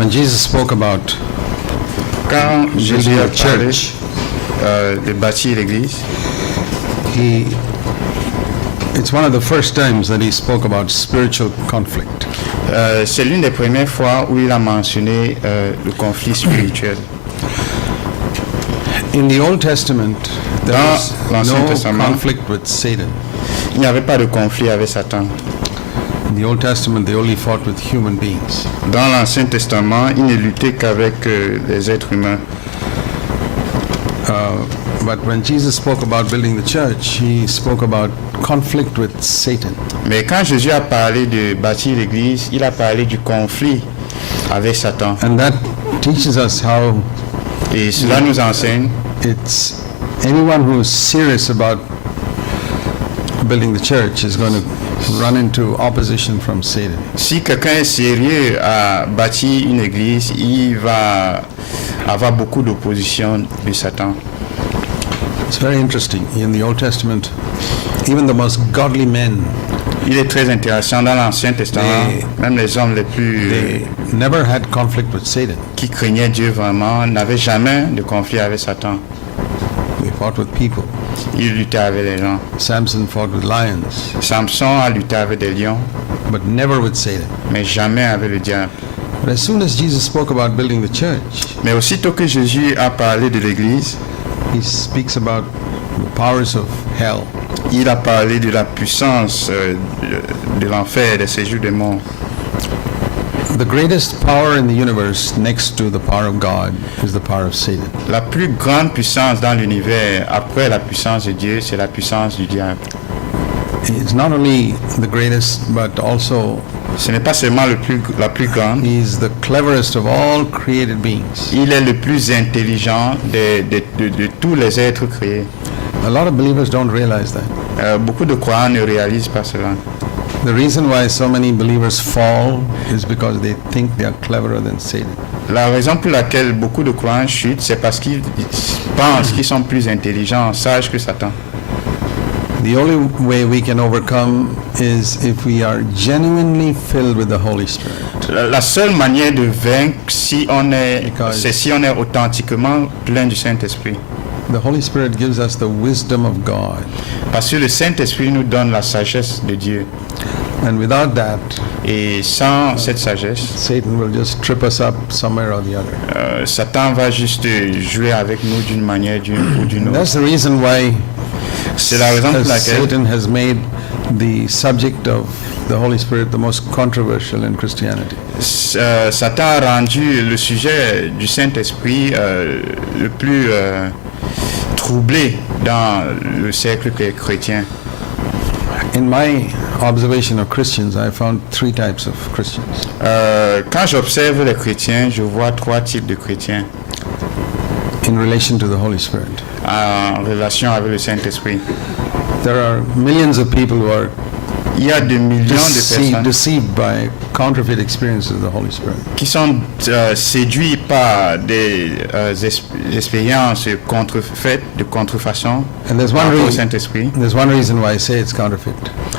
When Jesus spoke about Quand Jésus a building a parlé church, de bâtir l'église, it's one of the first times that he spoke about spiritual conflict. c'est l'une des premières fois où il a mentionné le conflit spirituel. In the Old Testament, there Dans was l'Ancien no Testament, conflict with Satan. il n'y avait pas de conflit avec Satan. In the Old Testament, they only fought with human beings. Dans l'Ancien Testament, il ne luttait qu'avec les êtres humains. But when Jesus spoke about building the church, he spoke about conflict with Satan. Mais quand Jésus a parlé de bâtir l'église, il a parlé du conflit avec Satan. And that teaches us how Et cela nous enseigne it's anyone who's serious about building the church is going to run into opposition from Satan. si quelqu'un est sérieux à bâtir une église, il va avoir beaucoup d'opposition de Satan. It's very interesting. In the Old Testament, even the most godly men, Il est très intéressant dans l'Ancien Testament, même les hommes les plus they never had conflict with Satan. qui craignaient Dieu vraiment n'avaient jamais de conflit avec Satan. They fought with people. Ils luttaient avec les gens. Samson fought with lions, Samson a lutté avec des lions, but never with Satan. mais jamais avec le diable. But as soon as Jesus spoke about building the church, Mais aussitôt que Jésus a parlé de l'église, he speaks about the powers of hell. il a parlé de la puissance de l'enfer, des séjours des morts. The greatest power in the universe next to the power of God is the power of Satan. La plus grande puissance dans l'univers, après la puissance de Dieu, c'est la puissance du diable. It's not only the greatest, but also Ce n'est pas seulement la plus grande, he's the cleverest of all created beings. il est le plus intelligent de tous les êtres créés. A lot of believers don't realize that. Beaucoup de croyants ne réalisent pas cela. The reason why so many believers fall is because they think they are cleverer than Satan. La raison pour laquelle beaucoup de croyants chutent, c'est parce qu'ils pensent qu'ils sont plus intelligents, sages que Satan. The only way we can overcome is if we are genuinely filled with the Holy Spirit. La seule manière de vaincre, Because- c'est si on est authentiquement plein du Saint-Esprit. The Holy Spirit gives us the wisdom of God. Parce que le Saint-Esprit nous donne la sagesse de Dieu. And without that, Et sans cette sagesse, Satan will just trip us up somewhere or the other. Satan va juste jouer avec nous d'une manière ou d'une autre. That's the reason why C'est la raison pour laquelle Satan has made the subject of the Holy Spirit the most controversial in Christianity. Satan a rendu le sujet du Saint-Esprit le plus troublé dans le cercle chrétien. In my observation of Christians, I found three types of Christians. Quand j'observe les chrétiens, je vois trois types de chrétiens In relation to the Holy Spirit. en relation avec le Saint-Esprit. There are millions of people who are Il y a des millions de personnes deceived by counterfeit experiences of the Holy Spirit. qui sont séduits par des expériences contrefaites, de contrefaçon And there's par one rapport au reason. Saint-Esprit. There's one reason why I say it's counterfeit.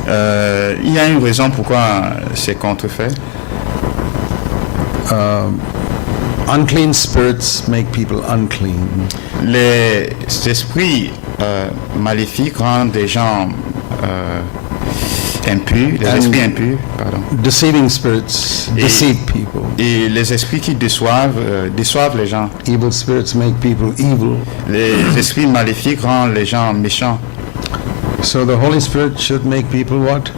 Il y a une raison pourquoi c'est contrefait. Unclean spirits make people unclean. Les esprits maléfiques rendent des gens impurs, les esprits impurs, pardon. Deceiving spirits deceive people. Et les esprits qui déçoivent les gens. Evil spirits make people evil. Les esprits maléfiques rendent les gens méchants. So the Holy Spirit should make people what?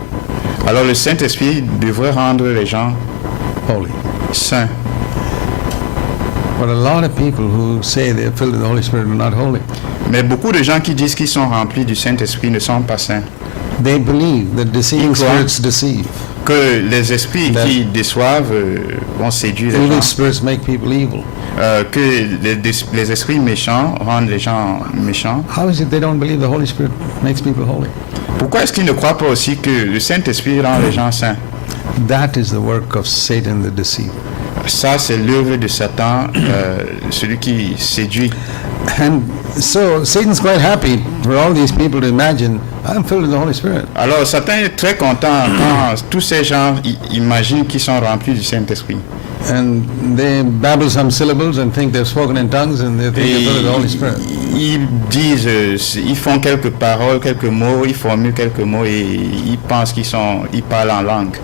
Alors le Saint-Esprit devrait rendre les gens Holy. saints. But a lot of people who say they're filled with the Holy Spirit are not holy. Mais beaucoup de gens qui disent qu'ils sont remplis du Saint-Esprit ne sont pas saints. They believe that deceiving Ils croient spirits deceive. Que les esprits Ben. qui déçoivent vont séduire les Evil gens. spirits make people evil. Que les esprits méchants rendent les gens méchants. How is it they don't believe the Holy Spirit makes people holy? Pourquoi est-ce qu'ils ne croient pas aussi que le Saint-Esprit rend les gens saints? That is the work of Satan the deceiver. Ça, c'est l'œuvre de Satan, celui qui séduit. And so Satan's quite happy for all these people to imagine, I'm filled with the Holy Spirit. Alors, Satan est très content quand tous ces gens imaginent qu'ils sont remplis du Saint-Esprit. and they babble some syllables and think they've spoken in tongues and they think they're Et filled with the Holy Spirit. ils disent, ils font quelques paroles, quelques mots, ils formulent quelques mots et ils pensent ils parlent en langue.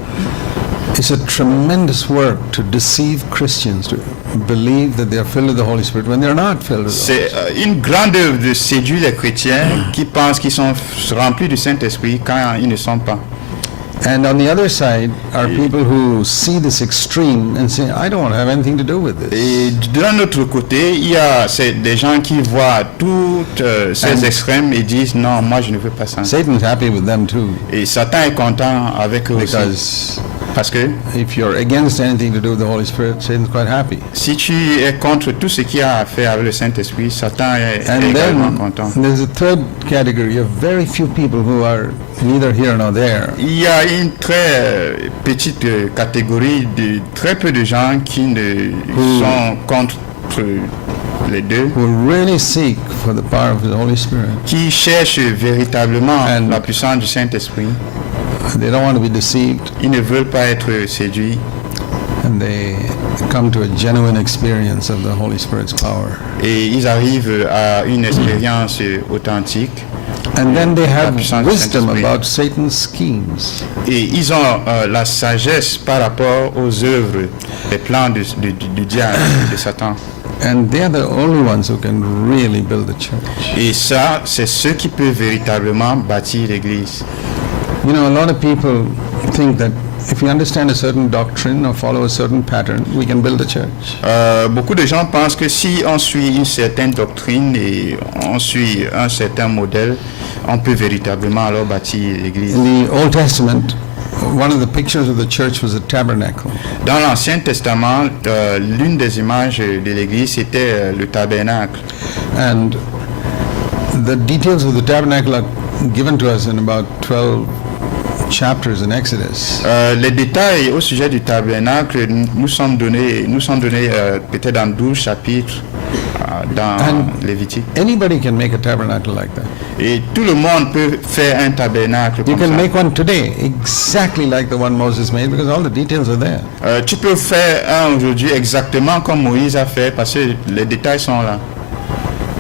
It's a tremendous work to deceive Christians to believe that they are filled with the Holy Spirit when they're not filled with the Holy Spirit. C'est une grande œuvre de séduire les chrétiens qui pensent qu'ils sont remplis du Saint-Esprit quand ils ne sont pas. And on the other side are people who see this extreme and say, I don't want to have anything to do with this. Et d'un autre côté, il y a des gens qui voient toutes ces extrêmes et disent non, moi je ne veux pas ça. Satan's happy with them too, Et Satan est content avec eux aussi. because Parce que if you're against anything to do with the Holy Spirit, Satan's quite happy. si tu es contre tout ce qui a à faire avec le Saint-Esprit, Satan est And également then content. there's a third category of very few people who are neither here nor there. Il y a une très petite catégorie de très peu de gens qui ne sont contre les deux, Who really seek for the power of the Holy Spirit. qui cherchent véritablement And- la puissance du Saint-Esprit. They don't want to be deceived, Ils ne veulent pas être séduits and they come to a genuine experience of the Holy Spirit's power. et ils arrivent à une expérience authentique And then they have puissance du wisdom Saint-Esprit. about Satan's schemes. et ils ont la sagesse par rapport aux œuvres, les plans du diable, de Satan. And they are the only ones who can really build the church. Et ça, c'est ceux qui peuvent véritablement bâtir l'Église. You know, a lot of people think that if we understand a certain doctrine or follow a certain pattern, we can build a church. Beaucoup de gens pensent que si on suit une certaine doctrine et on suit un certain modèle, on peut véritablement alors bâtir l'Église. In the Old Testament, one of the pictures of the church was a tabernacle. Dans l'Ancien Testament, l'une des images de l'Église, c'était le tabernacle. And the details of the tabernacle are given to us in about 12 chapters in Exodus. Les détails au sujet du tabernacle nous sont donnés peut-être dans 12 chapitres dans And- Lévitique. Anybody can make a tabernacle like that. Et tout le monde peut faire un tabernacle You comme can ça. make one today, exactly like the one Moses made, because all the details are there. Tu peux faire un aujourd'hui exactement comme Moïse a fait parce que les détails sont là.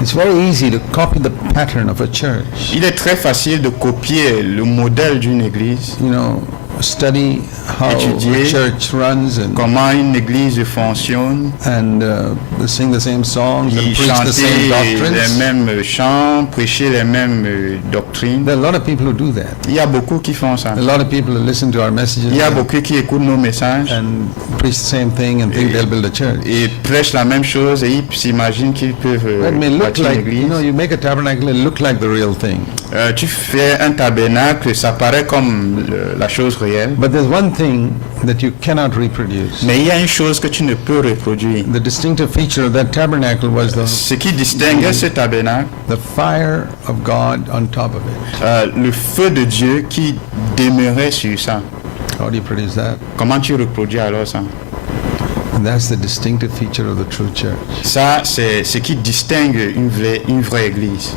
It's very easy to copy the pattern of a church. Il est très facile de copier le modèle d'une église, You know, study how Étudier a church runs comment une église fonctionne, and sing the same songs and et preach the same chanter les doctrines. mêmes chants, prêcher les mêmes doctrines. There are a lot of people who do that. Il y a beaucoup qui font ça. A lot of people who listen to our messages Il y a beaucoup qui écoutent nos messages and preach the same thing and think they'll build a church. et prêchent la même chose et ils s'imaginent qu'ils peuvent It may look bâtir une like, église. you know, you make a tabernacle, it look like the real thing. Tu fais un tabernacle, ça paraît comme la chose réelle, But there's one thing that you cannot reproduce. mais il y a une chose que tu ne peux reproduire. The distinctive feature of that tabernacle was Ce qui distinguait ce tabernacle, the fire of God on top of it. le feu de Dieu qui demeurait sur ça. How do you produce that? Comment tu reproduis alors ça? And that's the distinctive feature of the true church. Ça, c'est ce qui distingue une vraie église.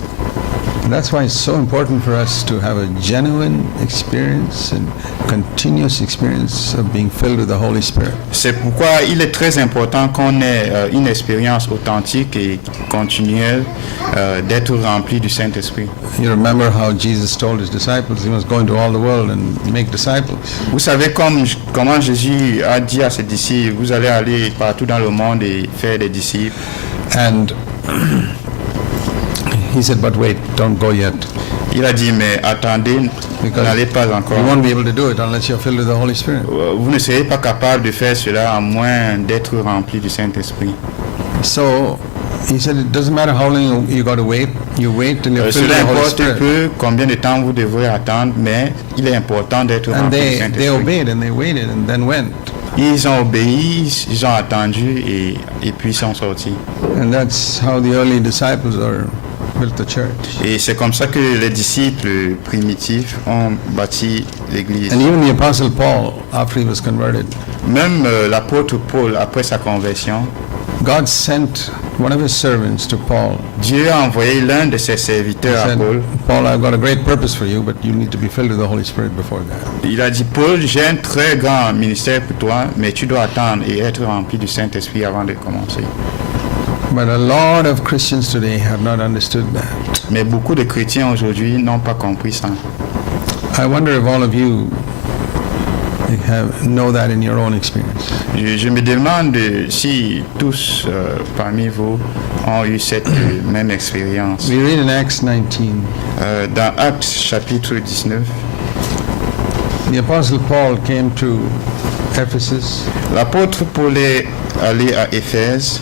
And that's why it's so important for us to have a genuine experience and continuous experience of being filled with the Holy Spirit. C'est pourquoi il est très important qu'on ait une expérience authentique et continuelle d'être rempli du Saint-Esprit. You remember how Jesus told his disciples he was going to all the world and make disciples. Vous savez comment Jésus a dit à ses disciples, vous allez aller partout dans le monde et faire des disciples. And he said, but wait, don't go yet. Il a dit, mais attendez, Because n'allez pas encore. You won't be able to do it unless you're filled with the Holy Spirit. Vous ne serez pas capable de faire cela à moins d'être rempli du Saint-Esprit. So he said, it doesn't matter how long you got to wait. You wait till you're filled with Cela the Holy importe Spirit. peu combien de temps vous devrez attendre, mais il est important d'être And rempli du they Saint-Esprit. obeyed and they waited and then went. Ils ont obéi, ils ont attendu et puis ils sont sortis. And that's how the early disciples are built the church. Et c'est comme ça que les disciples primitifs ont bâti l'Église. And even the Apostle Paul, after he was converted, Même l'apôtre Paul, après sa conversion, God sent one of his servants to Paul. Dieu a envoyé l'un de ses He serviteurs à said, Paul. Paul, I've got a great purpose for you, but you need to be filled with the Holy Spirit before that. Il a dit, Paul, j'ai un très grand ministère pour toi, mais tu dois attendre et être rempli du Saint-Esprit avant de commencer. But a lot of Christians today have not understood that. Mais beaucoup de chrétiens aujourd'hui n'ont pas compris ça. I wonder if all of you know that in your own experience. Je me demande si tous parmi vous ont eu cette même expérience. We read in Acts 19, Dans Actes chapitre 19, the Apostle Paul came to Ephesus l'apôtre Paul est allé à Éphèse.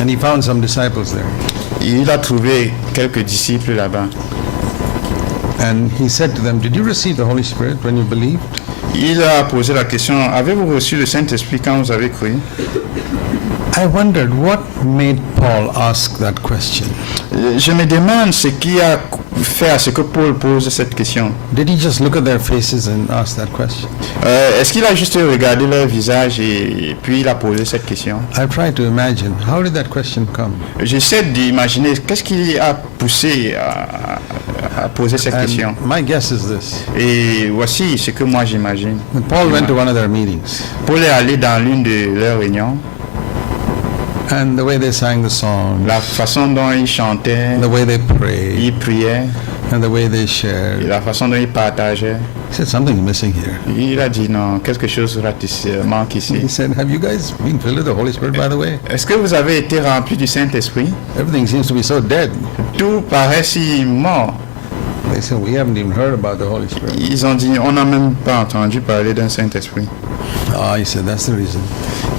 and he found some disciples there. Il a trouvé quelques disciples là-bas. And he said to them, did you receive the Holy Spirit when you believed? Il a posé la question, avez-vous reçu le Saint-Esprit quand vous avez cru? I wondered what made Paul ask that question. Je me demande ce qui a fait à ce que Paul pose cette question. Did he just look at their faces and ask that question? Est-ce qu'il a juste regardé leur visage et puis il a posé cette question? I tried to imagine, how did that question come? J'essaie d'imaginer qu'est-ce qui a poussé à poser cette question. And my guess is this. Et voici ce que moi j'imagine. When Paul went to one of their meetings, Paul est allé dans l'une de leurs réunions. and the way they sang the song, La façon dont il chantait, the way they prayed, il priait, and the way they et shared, la façon dont il partageait, he said something's missing here. il a dit non, quelque chose manque ici. He said, have you guys been filled with the Holy Spirit, by the way? Est-ce que vous avez été rempli du Saint-Esprit? Everything seems to be so dead. Tout paraît si mort. They said, we haven't even heard about the Holy Spirit. Ils ont dit, on n'a même pas entendu parler d'un Saint-Esprit. Ah, he said, that's the reason.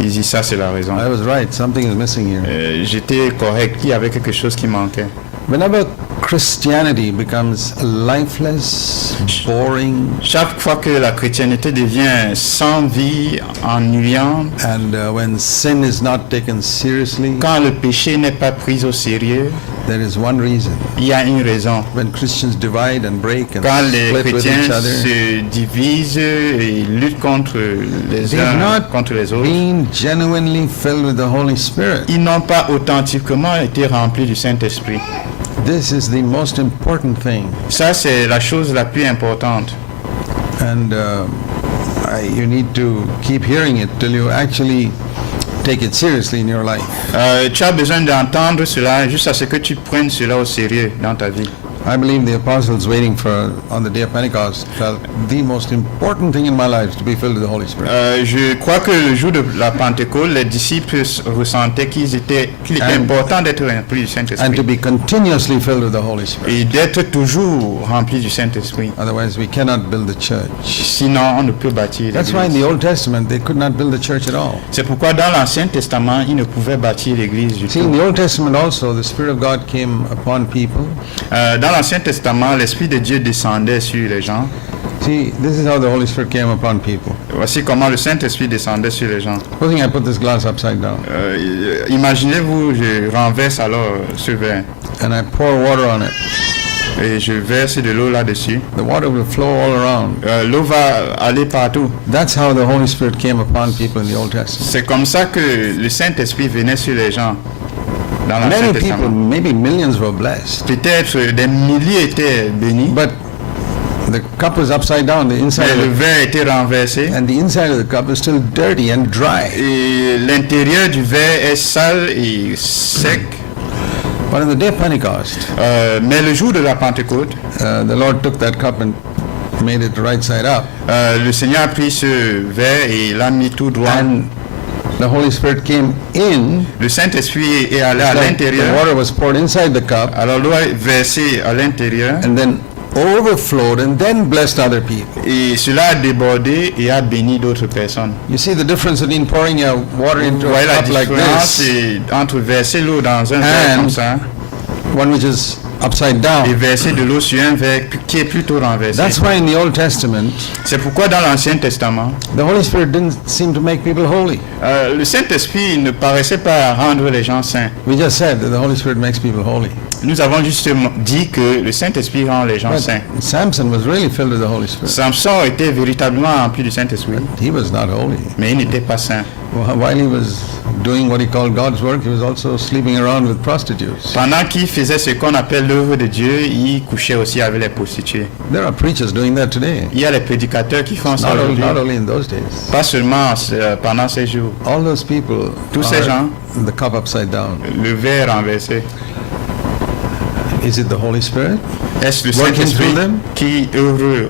Il dit, ça c'est la raison. I was right, something is missing here. J'étais correct, il y avait quelque chose qui manquait. Whenever Christianity becomes lifeless, boring, Chaque fois que la chrétienté devient sans vie, ennuyante, and when sin is not taken seriously, quand le péché n'est pas pris au sérieux, there is one reason. il y a une raison. When Christians divide and break and Quand les split with chrétiens each other, se divisent et luttent contre les they've uns not contre les autres, been genuinely filled with the Holy Spirit. ils n'ont pas authentiquement été remplis du Saint-Esprit. This is the most important thing. Ça, c'est la chose la plus importante. And you need to keep hearing it till you actually take it seriously in your life. Tu as besoin d'entendre cela jusqu'à ce que tu prennes cela au sérieux dans ta vie. I believe the apostles waiting for on the day of Pentecost felt the most important thing in my life is to be filled with the Holy Spirit. Je crois que le jour de la Pentecôte, les disciples ressentaient qu'il était important d'être remplis du And to Saint-Esprit be continuously filled with the Holy Spirit. et d'être toujours remplis du Saint-Esprit. Otherwise, we cannot build the church. Sinon, on ne peut bâtir That's why in the l'église. Old Testament they could not build the church at all. C'est pourquoi dans l'Ancien Testament, ils ne pouvaient bâtir l'église du See, in tout. the Old Testament also, the Spirit of God came upon people. Dans l'Ancien Testament, l'Esprit de Dieu descendait sur les gens. See, this is how the Holy Spirit came upon people. Voici comment le Saint-Esprit descendait sur les gens. Supposing I put this glass upside down Imaginez-vous, je renverse alors ce verre and I pour water on it. et je verse de l'eau là-dessus. The water will flow all around. L'eau va aller partout. That's how the Holy Spirit came upon people in the Old Testament. C'est comme ça que le Saint-Esprit venait sur les gens dans l'Ancien Many people, Testament. maybe millions were blessed. Peut-être des milliers étaient bénis, But the cup was upside down, the inside mais le of it, verre était renversé and the inside of the cup is still dirty and dry. et l'intérieur du verre est sale et sec. But on the day of Pentecost, Mais le jour de la Pentecôte, the Lord took that cup and made it right side up. le Seigneur a pris ce verre et l'a mis tout droit. And the Holy Spirit came in, Le Saint-Esprit est allé à like the l'intérieur. water was poured inside the cup, Alors l'eau est versée à l'intérieur and then overflowed and then blessed other people. et cela a débordé et a béni d'autres personnes. You see the difference between pouring your water Vous into a voyez la cup like différence this, entre verser l'eau dans un verre And- comme ça one which is upside et down. verser de l'eau sur un verre qui est plutôt renversé. That's why in the Old Testament, C'est pourquoi dans l'Ancien Testament, the Holy Spirit didn't seem to make people holy. le Saint-Esprit ne paraissait pas rendre les gens saints. We just said that the Holy Spirit makes people holy. Nous avons justement dit que le Saint-Esprit rend les gens But saints. Samson was really filled with the Holy Spirit. Samson était véritablement rempli du Saint-Esprit, He was not holy. mais il n'était pas saint. While he was doing what he called God's work, he was also sleeping around with prostitutes. Pendant qu'il faisait ce qu'on appelle l'œuvre de Dieu, il couchait aussi avec les prostituées. There are preachers doing that today. Il y a les prédicateurs qui font ça Not aujourd'hui, only in those days. pas seulement pendant ces jours. All those people Tous ces gens, are the cup upside down. le verre renversé. Is it the Holy Spirit? Est-ce le Working Saint-Esprit through them? qui œuvre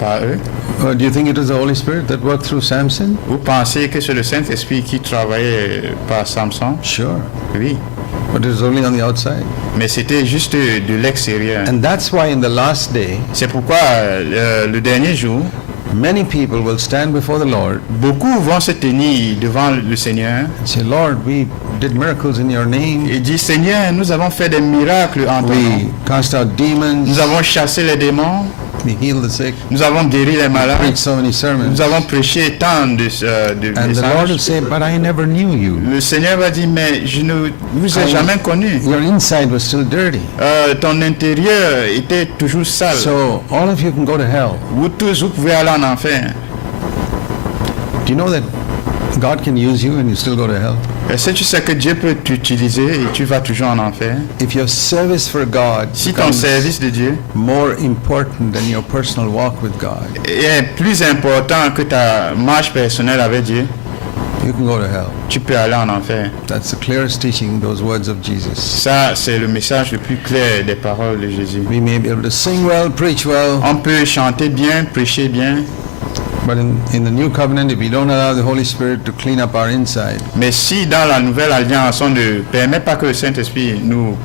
par eux? Or do you think it was the Holy Spirit that worked through Samson? Vous pensez que c'est le Saint-Esprit qui travaillait par Samson? Sure. Oui, But it was only on the outside. mais c'était juste de l'extérieur. And that's why in the last day, C'est pourquoi le dernier jour, many people will stand before the Lord beaucoup vont se tenir devant le Seigneur and say, Lord, we did miracles in your name. et dire, Seigneur, nous avons fait des miracles en ton nom. We cast out demons. Nous avons chassé les démons, We healed the sick. nous avons guéri les malades, Preached so many sermons. nous avons prêché tant de And the Lord will messages. say, but I never knew you. Le Seigneur va dire, mais je ne vous ai Ah oui. jamais connu. Your inside was still dirty. Ton intérieur était toujours sale. So all of you can go to hell. Vous tous, vous pouvez aller en enfer. Do you know that God can use you and you still go to hell? Est-ce que tu sais que Dieu peut t'utiliser et tu vas toujours en enfer? If your service for God Si ton becomes service de Dieu more important than your personal walk with God, est plus important que ta marche personnelle avec Dieu, you can go to hell. tu peux aller en enfer. That's the clearest teaching, those words of Jesus. Ça, c'est le message le plus clair des paroles de Jésus. We may be able to sing well, preach well, On peut chanter bien, prêcher bien, but in the new covenant, if we don't allow the Holy Spirit to clean up our inside, mais si dans la nouvelle alliance, on ne permet pas que le Saint-Esprit nous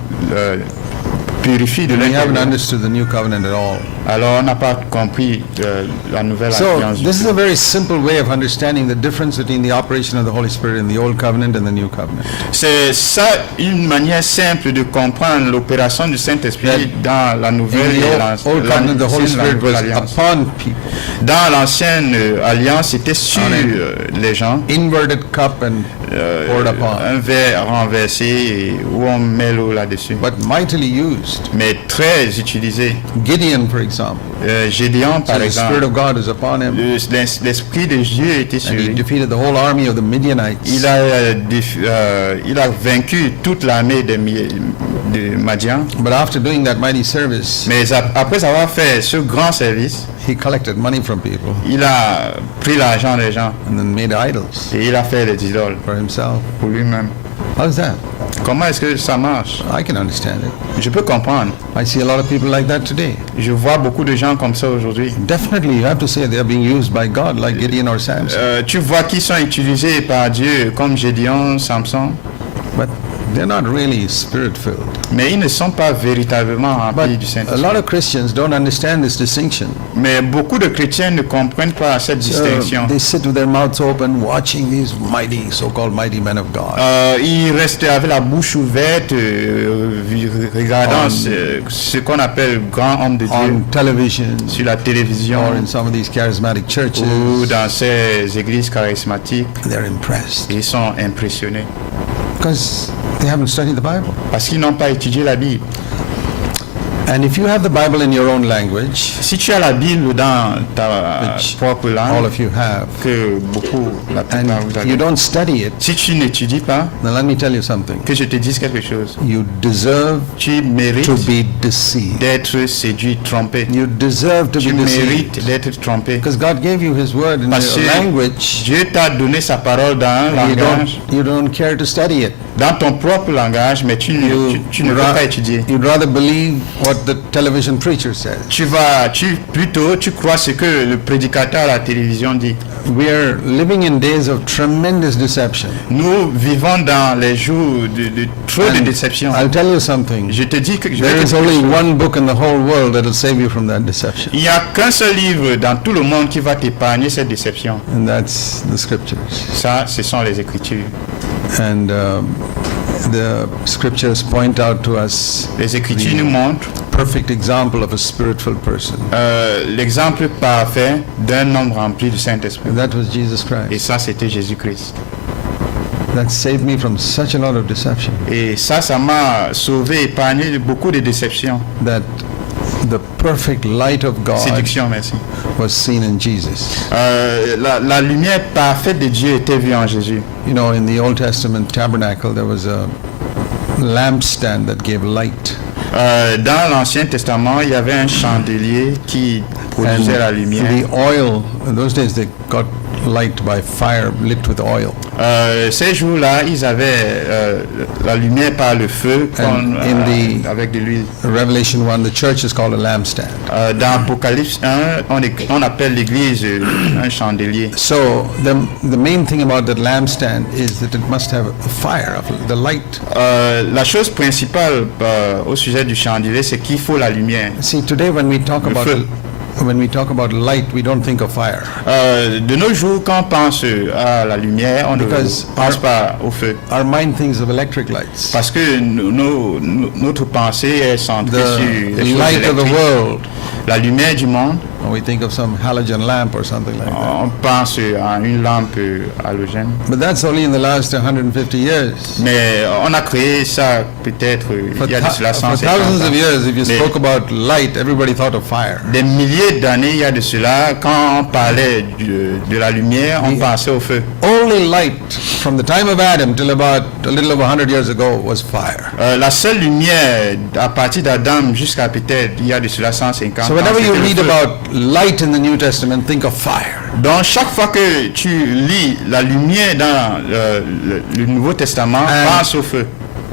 purifie de we haven't l'intérieur, understood the new covenant at all. alors on n'a pas compris la nouvelle So alliance. this is a very simple way of understanding the difference between the operation of the Holy Spirit in the old covenant and the new covenant. C'est ça une manière simple de comprendre l'opération du Saint-Esprit dans la In nouvelle et the old covenant, the Holy Spirit was alliance. upon people. Dans l'ancienne alliance, c'était sur les gens, Inverted cup and poured upon, un verre renversé et où on met l'eau là-dessus. but mightily used. Mais très utilisé. Gideon, for example, Gédéon, par the Spirit exemple, of God is upon him, l'Esprit de Dieu était sur and he lui. defeated the whole army of the Midianites. Il a vaincu toute l'armée de Madian. But after doing that mighty service, Mais après avoir fait ce grand service, he collected money from people il a pris l'argent des gens and then made idols et il a fait des idoles for himself. pour lui-même. How's that? Comment est-ce que ça marche? I can understand it. Je peux comprendre. I see a lot of people like that today. Je vois beaucoup de gens comme ça aujourd'hui. Definitely, you have to say they are being used by God, like Gideon or Samson. Tu vois qui sont utilisés par Dieu comme Gédéon, Samson, But they're not really spirit-filled. mais ils ne sont pas véritablement remplis But du a Saint-Esprit. lot of Christians don't understand this distinction. Mais beaucoup de chrétiens ne comprennent pas cette distinction. They sit with their mouths open watching these mighty, so-called mighty men of God. Ils restent avec la bouche ouverte, regardant On- ce qu'on appelle grand homme de Dieu On television sur la télévision or in some of these charismatic churches. ou dans ces églises charismatiques. They're impressed Ils sont impressionnés because they haven't studied the Bible. parce qu'ils n'ont pas étudié la Bible. And if you have the Bible in your own language, Si tu as la Bible dans ta Which propre all langue, of you have, que beaucoup, la plupart vous and you avez, don't study it, si tu n'étudies pas, then let me tell you something. que je te dise quelque chose, You deserve tu mérites to be deceived. d'être séduit, trompé. You deserve to Tu be deceived. mérites d'être trompé. Because God gave you His word in Parce your que language. Dieu t'a donné sa parole dans un You langage, you don't care to study it. dans ton propre langage, mais tu ne veux pas étudier. You'd rather believe what the television preacher says. Tu crois ce que le prédicateur à la télévision dit. We are living in days of tremendous deception. Nous vivons dans les jours de trop de And déception. I'll tell you something. Je te dis que je vais There te is dire only quelque chose. one book in the whole world that will save you from that deception, Il n'y a qu'un seul livre dans tout le monde qui va t'épargner cette déception. and that's the scriptures. Ça, ce sont les Écritures. And the scriptures point out to us Les Écritures nous montrent perfect example of a spiritual person. l'exemple parfait d'un homme rempli du Saint-Esprit. And that was Jesus Et Christ. ça, c'était Jésus-Christ. That saved me from such a lot of deception. Et ça m'a sauvé, épargné de beaucoup de déceptions. That the perfect light of God Séduction, merci. was seen in Jesus. La lumière parfaite de Dieu était vue en Jésus. You know, in the Old Testament tabernacle, there was a lampstand that gave light. Dans l'Ancien Testament, il y avait un chandelier qui produisait la lumière. the oil, in those days they got light by fire, lit with oil. Ces jours-là, ils avaient la lumière par le feu avec de l'huile. Revelation 1, the church is called a lampstand. Dans Apocalypse 1, on appelle l'église un chandelier. So the main thing about that lampstand is that it must have a fire, the light. La chose principale au sujet du chandelier, c'est qu'il faut la lumière. See, today when we talk about light, we don't think of fire. De nos jours, quand on pense à la lumière, on ne Because pense pas au feu. Our mind thinks of electric lights. Parce que notre pensée est centrée sur The les choses light of the électriques. world. La lumière du monde, Or we think of some halogen lamp or something like that. on pense à une lampe halogène. But that's only in the last 150 years. Mais on a créé ça peut-être il y a de cela For 150 thousands of ans. years, if you Mais spoke about light, everybody thought of fire. des milliers d'années, il y a de cela, quand on parlait de la lumière, on pensait au feu. Only light from the time of Adam till about a little over 100 years ago was fire. La seule lumière à partir d'Adam jusqu'à peut-être il y a de cela 150 So ans, whenever you c'était le read feu. about light in the New Testament, think of fire. Donc chaque fois que tu lis la lumière dans le Nouveau Testament, pense au feu.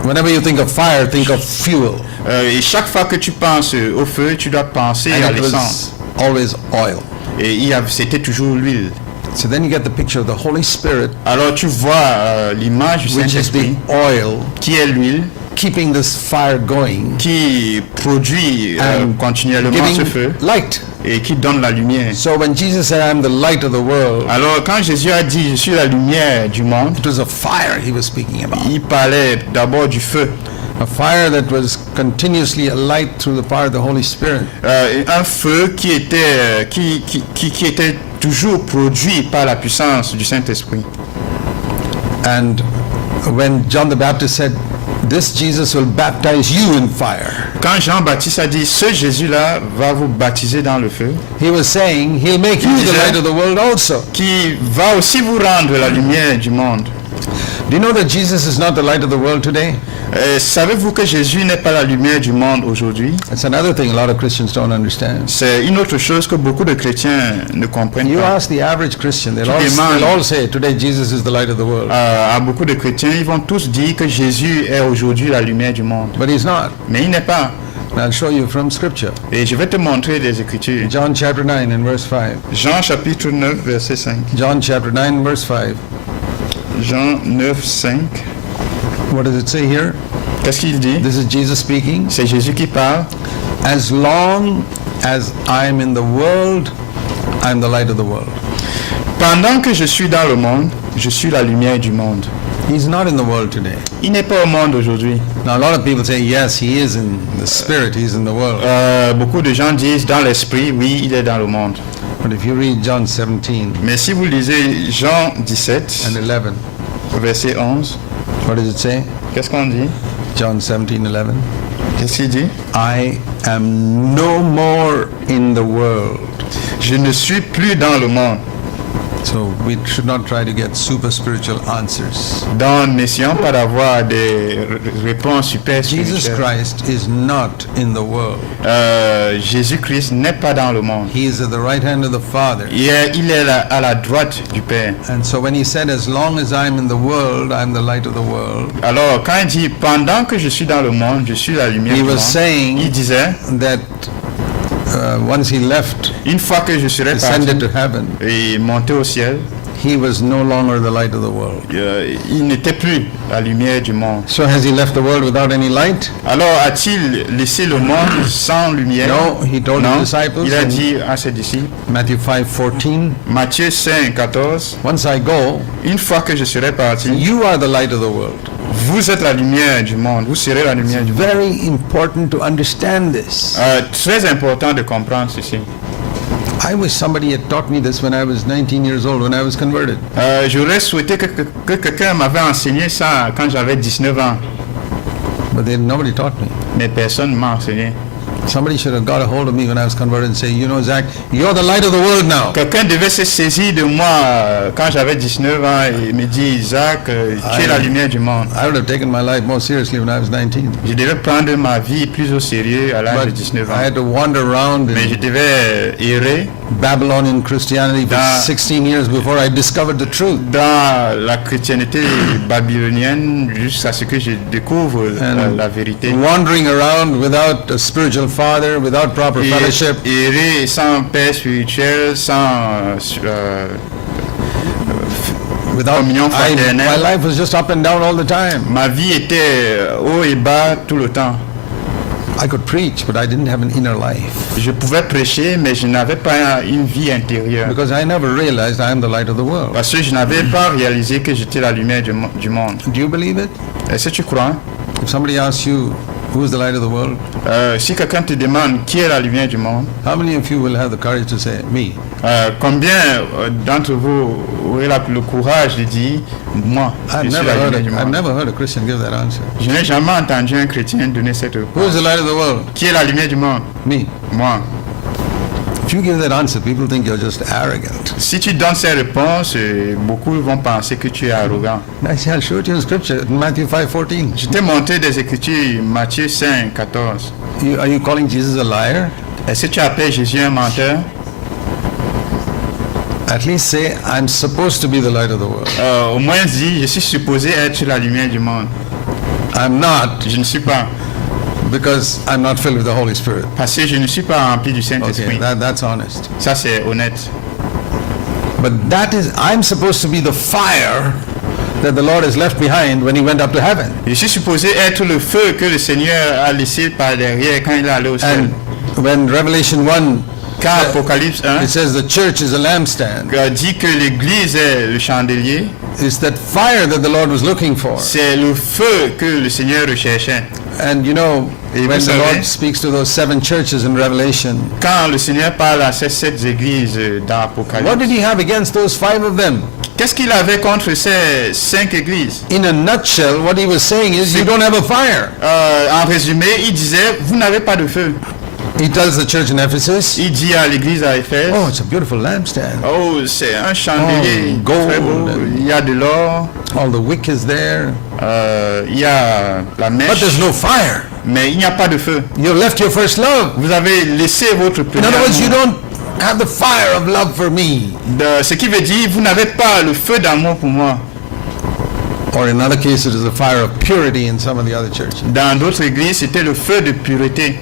Whenever you think of fire, think of fuel. Et chaque fois que tu penses au feu, tu dois penser à And it l'essence. was always oil. Et c'était toujours l'huile. So then you get the picture of the Holy Spirit, Alors tu vois l'image du which is the Saint-Esprit, oil, qui est l'huile, keeping this fire going, qui produit and continuellement ce feu giving light. et qui donne la lumière. So when Jesus said, "I'm the light of the world," Alors quand Jésus a dit je suis la lumière du monde, it was a fire he was speaking about. il parlait d'abord du feu. A fire that was continuously alight through the power of the Holy Spirit. Un feu qui était toujours produit par la puissance du Saint-Esprit. And when John the Baptist said, "This Jesus will baptize you in fire," Quand Jean-Baptiste a dit ce Jésus-là va vous baptiser dans le feu, he was saying, "He'll make you the light of the world also." qui va aussi vous rendre la lumière du monde. Do you know that Jesus is not the light of the world today? Savez-vous que Jésus n'est pas la lumière du monde aujourd'hui? That's another thing a lot of Christians don't understand. C'est une autre chose que beaucoup de chrétiens ne comprennent You pas. ask the average Christian, they'll demandes- all say, "Today Jesus is the light of the world." À beaucoup de chrétiens, ils vont tous dire que Jésus est aujourd'hui la lumière du monde. But he's not. Mais il n'est pas. And I'll show you from Scripture. Et je vais te montrer des Écritures. John chapter 9 and verse 5. Jean chapitre 9, verset 5. John chapter 9 verse 5. Jean 9, 5. What does it say here? Qu'est-ce qu'il dit? This is Jesus speaking. C'est Jésus qui parle. As long as I'm in the world, I'm the light of the world. Pendant que je suis dans le monde, je suis la lumière du monde. He's not in the world today. Il n'est pas au monde aujourd'hui. Now a lot of people say, yes, he is in the spirit, he's in the world. Beaucoup de gens disent dans l'esprit, oui, il est dans le monde. But if you read John 17 Mais si vous lisez Jean 17, and 11, verset 11, what does it say? qu'est-ce qu'on dit? John 17, 11. Qu'est-ce qu'il dit? I am no more in the world. Je ne suis plus dans le monde. So we should not try to get super spiritual answers. Donc, n'essayons pas d'avoir des réponses super Jesus spirituelles. Christ is not in the world. Jésus-Christ n'est pas dans le monde. He is at the right hand of the Father. Il est à la droite du Père. And so when he said, as long as I'm in the world, I'm the light of the world, Alors, quand il dit, pendant que je suis dans le monde, je suis la lumière he du monde, was saying il disait, that once he left, une fois que je serai ascended to parti heaven, et monté au ciel, he was no longer the light of the world. il n'était plus la lumière du monde. So has he left the world without any light? Alors, a-t-il laissé le monde sans lumière? No, he told Non, his disciples il a in dit à ses disciples, Matthew 5:14, Matthieu 5, 14, once I go, une fois que je serai parti, you are the light of the world. vous êtes la lumière du monde, vous serez la lumière du monde. Very important to understand this. Très important de comprendre ceci. I wish somebody had taught me this when I was 19 years old, when I was converted. J'aurais souhaité que quelqu'un m'avait enseigné ça quand j'avais 19 ans, But then nobody taught me. mais personne ne m'a enseigné. Somebody should have got a hold of me when I was converted and say, you know, Zach, you're the light of the world now. Quelqu'un devait se saisir de moi quand j'avais 19 ans et me dire, Isaac, tu es la lumière du monde. I would have taken my life more seriously when I was 19. Je devais prendre ma vie plus au sérieux à l'âge de But 19 I ans. had to wander around Mais je in devais errer Babylonian Christianity for Da- 16 years before I discovered the truth. dans la chrétienté babylonienne jusqu'à ce que je découvre la vérité. Wandering around without a spiritual father, without proper Et fellowship. errer sans père spirituel, sans Without, communion my fraternelle. life was just up and down all the time. Ma vie était haut et bas tout le temps. I could preach, but I didn't have an inner life Je pouvais prêcher, mais je n'avais pas une vie intérieure. because I never realized I am the light of the world. Parce que je n'avais pas réalisé que j'étais la lumière du monde. Do you believe it? Est-ce que tu crois? If somebody asks you, who is the light of the world? Si quelqu'un te demande qui est la lumière du monde, How many of you will have the courage to say, me? combien d'entre vous aurez le courage de dire moi, je suis la lumière du I've monde? never heard a Christian give that answer. Je n'ai jamais entendu un chrétien donner cette Who réponse. is the light of the world? Qui est la lumière du monde? Me. Moi. If you give that answer, people think you're just arrogant. Si tu donnes ces réponses, beaucoup vont penser que tu es arrogant. I say, I'll show it to you in scripture, in Matthew 5:14. Je t'ai montré des Écritures, Matthieu 5, 14. Are you calling Jesus a liar? Est-ce que tu appelles Jésus un menteur? At least say, I'm supposed to be the light of the world. Au moins dis, je suis supposé être la lumière du monde. I'm not, Je ne suis pas, because I'm not filled with the Holy Spirit. parce que je ne suis pas rempli du Okay, Saint-Esprit. that's honest. Ça, c'est honnête. But I'm supposed to be the fire that the Lord has left behind when he went up to heaven. Je suis supposé être le feu que le Seigneur a laissé par derrière quand il est allé au ciel. And when Revelation 1, Quand Apocalypse 1 it says the church is a lampstand, dit que l'Église est le chandelier, it's that fire that the Lord was looking for. c'est le feu que le Seigneur recherchait. And you know, Et when vous the savez- Lord speaks to those 7 churches in Revelation, Quand le Seigneur parle à ces 7 églises dans what Apocalypse, did he have against those 5 of them? qu'est-ce qu'il avait contre ces 5 églises? In a nutshell, what he was saying is, you don't have a fire. En résumé, il disait, vous n'avez pas de feu. He tells the church in Ephesus, Il dit à l'église à Éphèse, oh, it's a beautiful lampstand. oh, c'est un chandelier Oh, gold très beau, and- il y a de l'or, All the wick is there, il y a la but mèche, there's no fire. mais il n'y a pas de feu. You left your first love. Vous avez laissé votre In premier other words, you amour. don't have the fire of love for me. Ce qui veut dire, vous n'avez pas le feu d'amour pour moi. Or in other cases, it is the fire of purity in some of the other churches. Dans d'autres églises, c'était le feu de pureté.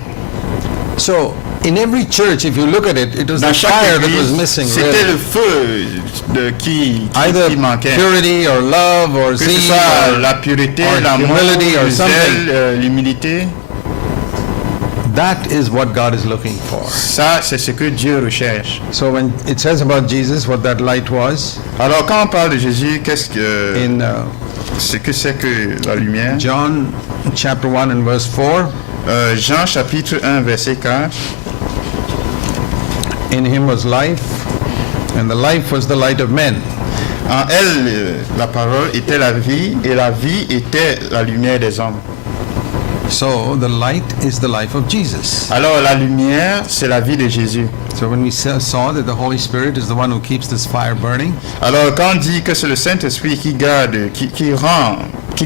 So, in every church, if you look at it, it was Dans the chaque fire that église, was missing. c'était Really. le feu qui Either manquait. purity or love or Que ce zeal. soit or- la pureté, or l'amour, humility or le something. zèle, l'humilité, That is what God is looking for. ça c'est ce que Dieu recherche. So when it says about Jesus, what that light was, Alors quand on parle de Jésus, qu'est-ce que in ce que c'est que la lumière? John chapter 1 and verse 4, Jean chapitre 1 verset 4. in him was life, and the life was the light of men. En elle, la parole était la vie et la vie était la lumière des hommes. So the light is the life of Jesus. Alors la lumière, c'est la vie de Jésus. So when we saw that the Holy Spirit is the one who keeps this fire burning, Alors quand on dit que c'est le Saint-Esprit qui garde, qui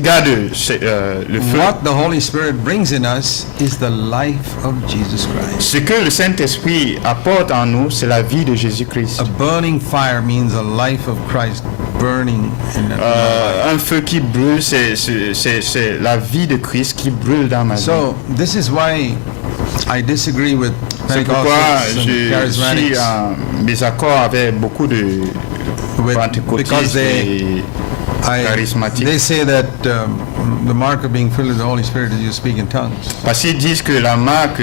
garde le feu, what the Holy Spirit brings in us is the life of Jesus Christ. ce que le Saint-Esprit apporte en nous, c'est la vie de Jésus-Christ. A burning fire means a life of Christ burning in Un feu qui brûle, c'est la vie de Christ qui brûle dans ma vie. So this is why I disagree with C'est pourquoi Pentecostals and je suis charismatics en désaccord avec beaucoup de because pentecôtistes they et charismatique. They say that the mark of being filled with the Holy Spirit is you speak in tongues. Parce qu'ils disent que la marque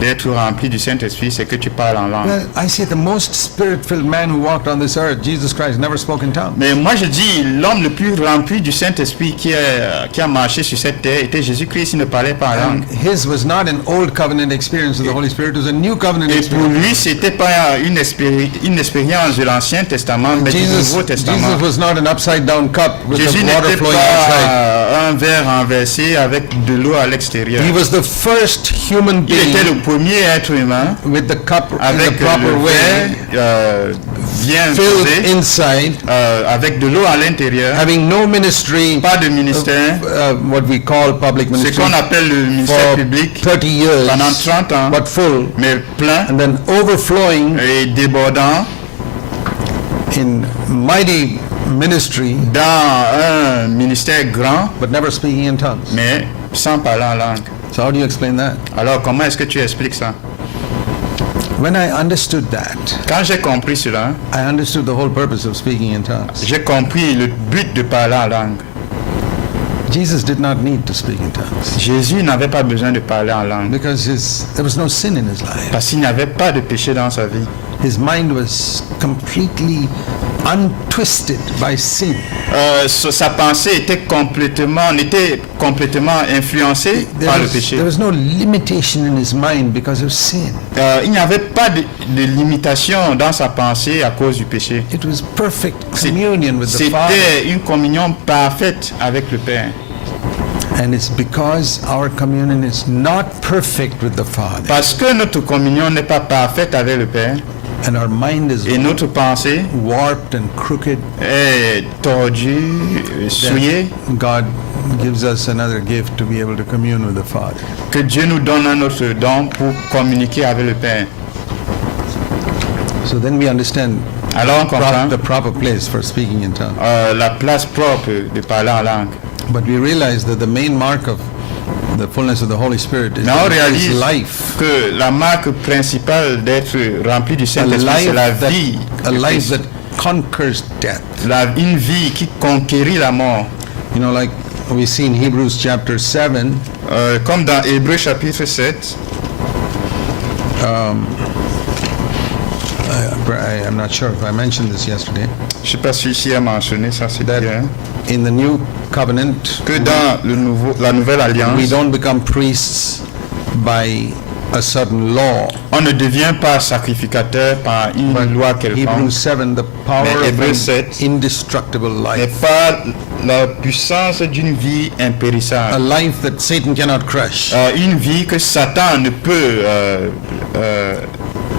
d'être rempli du Saint-Esprit, c'est que tu parles en langue. Well, I say the most spirit-filled man who walked on this earth, Jesus Christ, never spoke in tongues. Mais moi je dis, l'homme le plus rempli du Saint-Esprit qui a marché sur cette terre était Jésus-Christ, il ne parlait pas en langue. And his was not an old covenant experience of the Holy Spirit, it was a new covenant Et pour experience. lui, c'était pas une expérience de l'Ancien Testament, mais du Nouveau Testament. Jesus was not an upside-down cup with Jésus the water n'était flowing outside. pas un verre renversé avec de l'eau à l'extérieur. He was the first human Il était being le premier être humain with the cup in the avec proper le way, verre bien filled posé, inside, avec de l'eau à l'intérieur, having no ministry, pas de ministère, what we call public ce ministry, qu'on appelle le ministère for public, 30 years, pendant 30 ans, but full, mais plein and then overflowing et débordant in mighty ministry, dans un ministère grand, but never speaking in tongues. mais sans parler en langue. So how do you explain that? Alors comment est-ce que tu expliques ça? When I understood that, Quand j'ai compris cela, I understood the whole purpose of speaking in tongues. j'ai compris le but de parler en langue. Jesus did not need to speak in tongues Jésus n'avait pas besoin de parler en langue because there was no sin in his life. parce qu'il n'avait pas de péché dans sa vie. His mind was completely untwisted by sin. Sa pensée était complètement influencée par le péché. There was no limitation in his mind because of sin. Il n'y avait pas de limitation dans sa pensée à cause du péché. It was perfect communion with the Father. C'était une communion parfaite avec le Père. And it's because our communion is not perfect with the Father. Parce que notre communion n'est pas parfaite avec le Père And our mind is et notre pensée warped and crooked. est tordue, souillée, God gives us another gift to be able to commune with the Father. que Dieu nous donne un autre don pour communiquer avec le Père. So then we understand Alors on comprend the proper place for speaking in tongues. la place propre de parler en langue. But we realize that the main mark of the fullness of the Holy Spirit is Mais on his réalise life. que la marque principale d'être rempli du Saint-Esprit, c'est la vie. A life that conquers death. Une vie qui conquérit la mort. You know, like we see in Hebrews chapter 7, Comme dans Hébreux chapitre 7, I'm not sure if I mentioned this yesterday, je ne sais pas si ici a mentionné ça, c'est that bien, in the new covenant, que dans la nouvelle alliance, we don't become priests by a certain law. on ne devient pas sacrificateur par une loi quelconque, Hebrews 7, the power Mais of Hébreux an 7, indestructible mais life, pas la puissance d'une vie a impérissable. life that Satan cannot crush. Une vie que Satan ne peut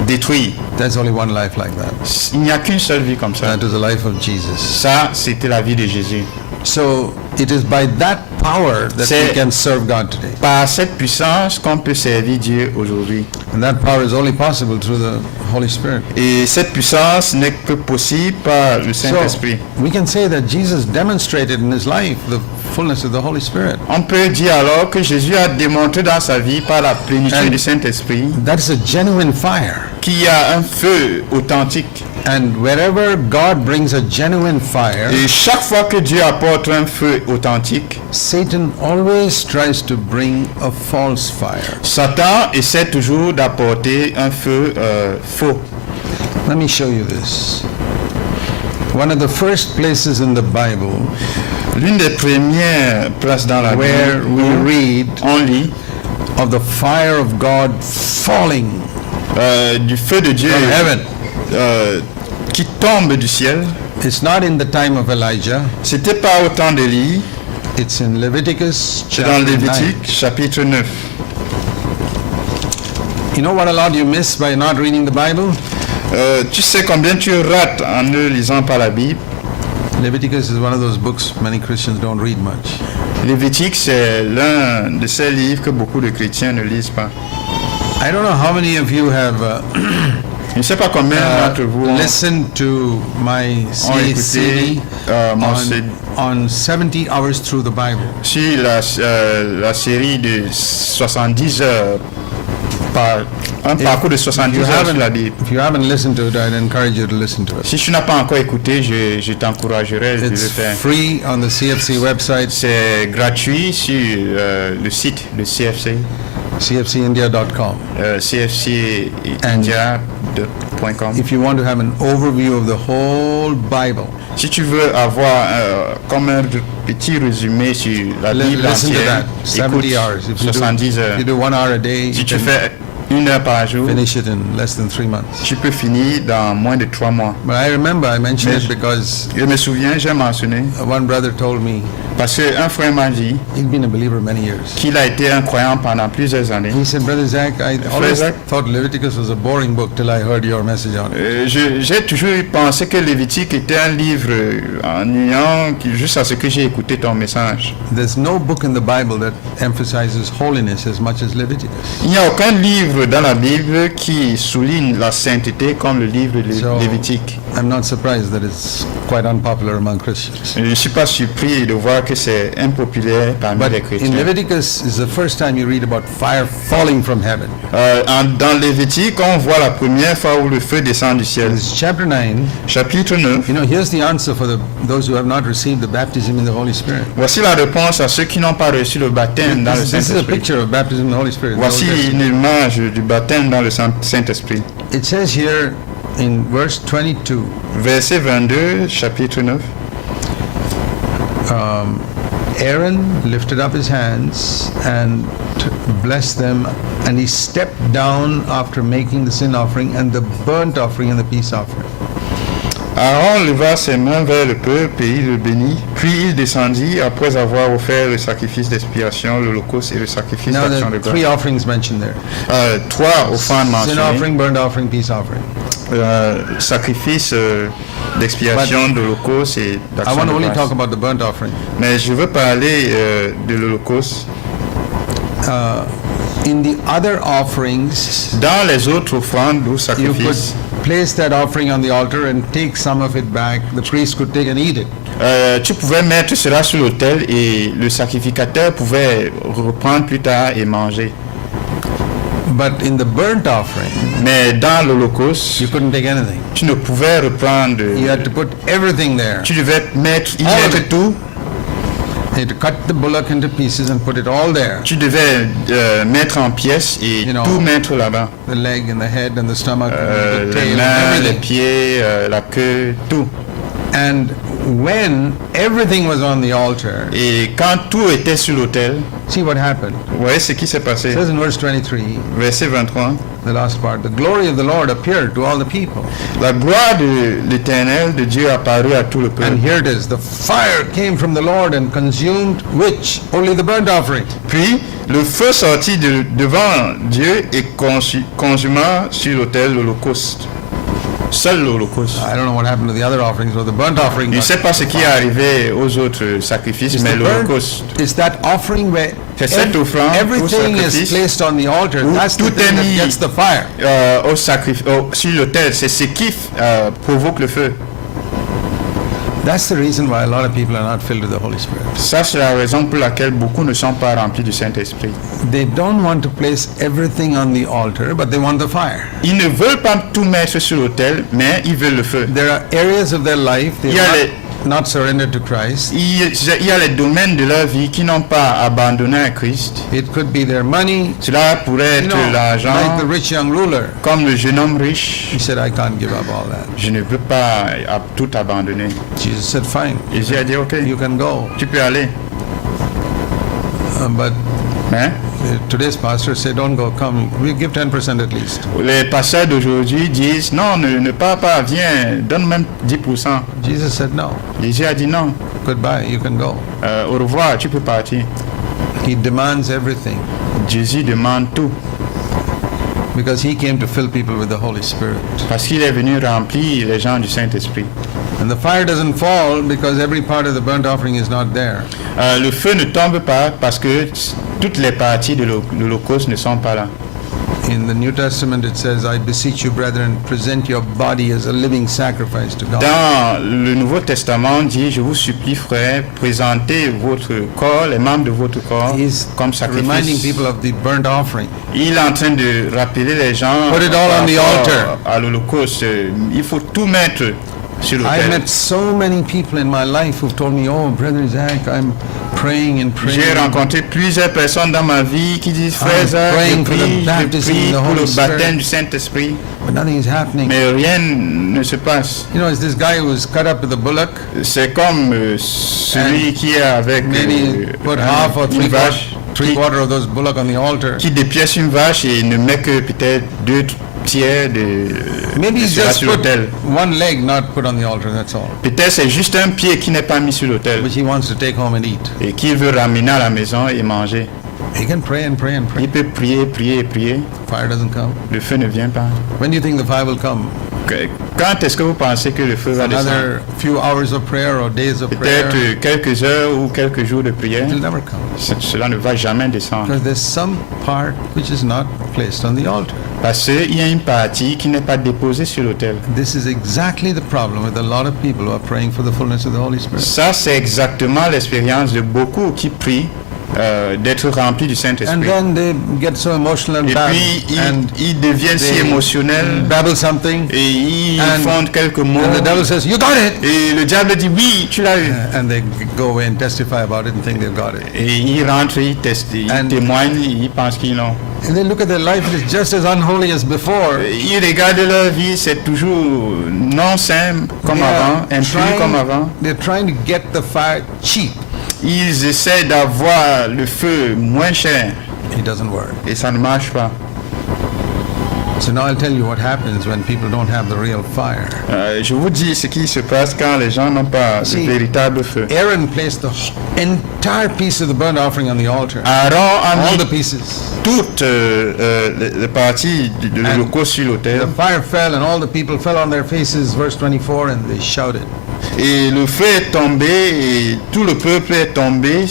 détruire. There's only one life like that. Il n'y a qu'une seule vie comme ça. That is the life of Jesus. Ça, c'était la vie de Jésus. So it is by that power that we C'est- can serve God today. Par cette puissance qu'on peut servir Dieu aujourd'hui. And that power is only possible through the Holy Spirit. Et cette puissance n'est que possible par le So Saint-Esprit. we can say that Jesus demonstrated in his life the fullness of the Holy Spirit. On peut dire alors que Jésus a démontré dans sa vie par la plénitude And- du Saint-Esprit That's a genuine fire. qu'il y a un feu authentique. And wherever God brings a genuine fire, Et chaque fois que Dieu apporte un feu authentique, Satan always tries to bring a false fire. Satan essaie toujours d'apporter un feu faux. Let me show you this. One of the first places in the Bible L'une des premières places dans la where Bible we où read on lit of the fire of God falling du feu de Dieu from heaven. Qui tombe du ciel, It's not in the time of Elijah. c'était pas au temps d'Élie, It's in Leviticus c'est dans chapter 9. Lévitique chapitre 9. You know what a lot you miss by not reading the Bible? Tu sais combien tu rates en ne lisant pas la Bible. Leviticus is one of those books many Christians don't read much. Lévitique, c'est l'un de ces livres que beaucoup de chrétiens ne lisent pas. I don't know how many of you have Je ne sais pas combien d'entre vous ont listened to my écouté CD mon CD on 70 hours through the Bible. sur la série de 70 heures parcours de 70 heures sur la Bible. If you haven't listened to it, I'd encourage you to listen to it. Si tu n'as pas encore écouté, je t'encouragerais de le It's faire. free on the CFC website, C'est gratuit sur le site de CFC, cfcindia.com. cfcindia.com. If you want to have an overview of the whole Bible, Si tu veux avoir comme un petit résumé sur la Bible listen to entière, that. 70 écoute hours. If you 70 do, heures. if you do 1 hour a day, Si you tu can fais 1 heure par jour, finish it in less than 3 months. tu peux finir dans moins de 3 mois. But I remember I mentioned Mais it because je me souviens, j'ai mentionné, one brother told me parce qu'un frère m'a dit he'd been a believer many years. qu'il a été un croyant pendant plusieurs années. He said, Brother Zach, I always Zach? thought Leviticus was a boring book till I heard your message on it. J'ai toujours pensé que Lévitique était un livre ennuyant juste à ce que j'ai écouté ton message. There's no book in the Bible that emphasizes holiness as much as Leviticus. Il n'y a aucun livre dans la Bible qui souligne la sainteté comme le livre de So, Lévitique. I'm not surprised that it's quite unpopular among Christians. Je ne suis pas surpris de voir que c'est impopulaire parmi But les in chrétiens. Leviticus is the first time you read about fire falling from heaven. Dans Lévitique, on voit la première fois où le feu descend du ciel. It's chapter 9. Chapitre 9. You know, here's the answer for those who have not received the baptism in the Holy Spirit. Voici la réponse à ceux qui n'ont pas reçu le baptême dans le This is a Saint-Esprit. picture of baptism in the Holy Spirit. in the Old Voici Testament. une image du baptême dans le Saint-Esprit. It says here in verse 22, Verset 22, chapitre 9. Aaron lifted up his hands and blessed them, and he stepped down after making the sin offering and the burnt offering and the peace offering. Aaron leva ses mains vers le peuple et il le bénit. Puis il descendit après avoir offert le sacrifice d'expiation, l'holocauste et le sacrifice Now d'action there de are 3 grâce. offerings mentioned there. 3 offrandes Sin mentionnées. offering, burnt offering, peace offering. Sacrifice d'expiation, d'holocauste et I d'action want to de only grâce. talk about the burnt offering. Mais je veux parler de l'holocauste. In the other offerings, Dans les autres offrandes ou you could sacrifices, place that offering on the altar and take some of it back. The priest could take and eat it. tu pouvais mettre cela sur l'autel et le sacrificateur pouvait reprendre plus tard et manger. But in the burnt offering, Mais dans l'holocauste, you couldn't take anything. tu ne pouvais reprendre. You had to put everything there. Tu devais mettre, y All of mettre it. tout. You had to cut the bullock into pieces and put it all there. Tu devais mettre en pièces et You know, tout mettre là-bas. The leg and the head and the stomach and the Les tail mains, and les everything. pieds, la queue, tout. And when everything was on the altar, Et quand tout était sur l'autel, see what happened. vous voyez ce qui s'est passé. It says in verse 23, Verset 23. the last part, the glory of the Lord appeared to all the people. La gloire de l'Éternel, de Dieu, apparut à tout le peuple. And here it is, the fire came from the Lord and consumed which? Only the burnt offering. Puis le feu sortit devant Dieu et consuma sur l'autel l'holocauste. Seul l'holocauste. I don't know what happened to the other offerings, but the burnt offering. Je ne got- sais pas ce qui est arrivé aux autres sacrifices, Is mais the burnt- l'holocauste, is that offering where C'est cette offrande au everything is sacrifice placed on the altar. où That's the tout thing est that mis gets the fire. sur l'autel, c'est ce qui provoque le feu. That's the reason why a lot of people are not filled with the Holy Spirit. Ça, c'est la raison pour laquelle beaucoup ne sont pas remplis du Saint-Esprit. They don't want to place everything on the altar, but they want the fire. Ils ne veulent pas tout mettre sur l'autel, mais ils veulent le feu. There are areas of their life they Il y a have not surrendered to Christ. Il y a les domaines de leur vie qui n'ont pas abandonné à Christ. It could be their money. Cela pourrait You être know, l'argent, like the rich young ruler. comme le jeune homme riche. He said, I can't give up all that. Je ne veux pas tout abandonner. Jesus said, fine, Jésus a dit, ok, you can go. tu peux aller. But Hein? today's pastor said, don't go, come. We give 10% at least. Les pasteurs d'aujourd'hui disent, non, ne pars pas, viens, donne même 10%. Jesus said, no, Jésus a dit, non, goodbye, you can go. au revoir, tu peux partir. He demands everything Jésus demande tout, because he came to fill people with the Holy Spirit. parce qu'il est venu remplir les gens du Saint-Esprit. And the fire doesn't fall because every part of the burnt offering is not there. Le feu ne tombe pas parce que toutes les parties de l'Holocauste ne sont pas là. In the New Testament, it says, I beseech you, brethren, present your body as a living sacrifice to God. Dans le Nouveau Testament, on dit, je vous supplie, frères, présentez votre corps, les membres de votre corps, He's comme reminding sacrifice. people of the burnt offering. Il est en train de rappeler les gens Put it all par on the rapport altar. à l'Holocauste. Il faut tout mettre sur I l'autel. met so many people in my life who've told me, oh, Brother Isaac, I'm praying and praying. J'ai rencontré plusieurs personnes dans ma vie qui disent, frère I'm Isaac, praying for the je baptism prie of the pour Holy le Spirit. baptême du Saint-Esprit, But nothing is happening. mais rien ne se passe. You know, it's this guy who was cut up with a bullock, C'est comme celui qui est avec maybe put half or une vache, three quarter of those bullock on the altar. qui dépièce une vache et ne met que peut-être 2/3 de Maybe he's cela just sur put l'autel. one leg not put on the altar, that's all. Peut-être c'est juste un pied qui n'est pas mis sur l'autel Which he wants to take home and eat. et qu'il veut ramener à la maison et manger. He can pray and pray and pray. Il peut prier, prier, prier. Fire doesn't come. Le feu ne vient pas. When do you think the fire will come? Quand est-ce que vous pensez que le feu va descendre? Another few hours of prayer or days of prayer? Peut-être quelques heures ou quelques jours de prière. It will never come. Cela ne va jamais descendre. Because there's some part which is not placed on the altar. Parce qu'il y a une partie qui n'est pas déposée sur l'autel. This is exactly the problem with a lot of people who are praying for the fullness of the Holy Spirit. Ça, c'est exactement l'expérience de beaucoup qui prient d'être remplis du And Saint-Esprit. then they get so emotional and Et bad, puis, and ils deviennent si they émotionnels babble something, et ils And- font quelques mots. and the devil says, you got it! Et le diable dit, oui, tu l'as eu. And they go away and testify about it and think they've got it. Et ils rentrent, ils testent, ils And- témoignent, ils pensent qu'ils l'ont. And they look at their life, and it's just as unholy as before. Ils regardent leur vie, c'est toujours non sain comme They are avant, impur comme avant. they're trying to get the fire cheap. Ils essaient d'avoir le feu moins cher It doesn't work. et ça ne marche pas. So now I'll tell you what happens when people don't have the real fire. Je vous dis ce qui se passe quand les gens n'ont pas See, le véritable feu. Aaron placed the entire piece of the burnt offering on the altar. Aaron a All mis the pieces. toutes les parties de And l'Holocauste sur l'autel. The fire fell and all the people fell on their faces, verse 24, and they shouted. Et le feu est tombé et tout le peuple est tombé.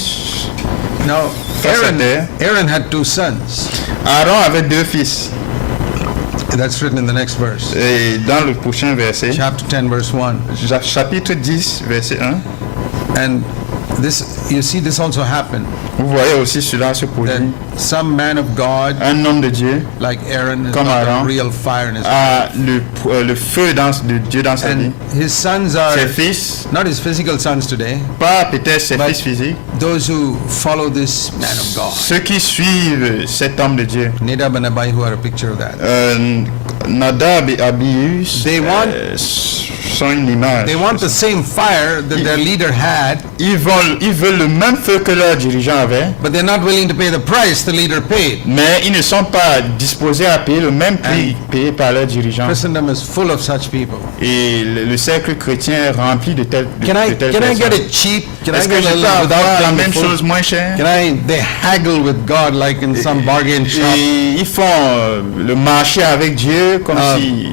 Now, Face à terre. Aaron had two sons. Aaron avait deux fils. That's written in the next verse. Et dans le prochain verset, Chapter 10, verse 1. chapitre 10, verset 1, And this, you see, this also happened. vous voyez aussi cela se That produit. some man of God, Un homme de Dieu like Aaron, has Comme got the Aaron. real fire in his life. a le feu de Dieu dans sa vie. And his sons are Ses fils, not his physical sons today, pas peut-être ses But- fils physiques, those who follow this man of God. ceux qui suivent cet homme de Dieu. Nadab and Abihu are a picture of that. Nadab et Abihu They want- sont une image. They want the same fire that their leader had, Ils veulent le même feu que leur dirigeant avait, but they're not willing to pay the price the leader paid. mais ils ne sont pas disposés à payer le même prix payé par leur dirigeant. Christendom is full of such people. Et le cercle chrétien est rempli de telles Can I personnes. get it cheap? Can I Est-ce que get je a peux little avoir without la paying même the full? chose moins chère? They haggle with God like in some bargain shop? Et ils font le marché avec Dieu comme si...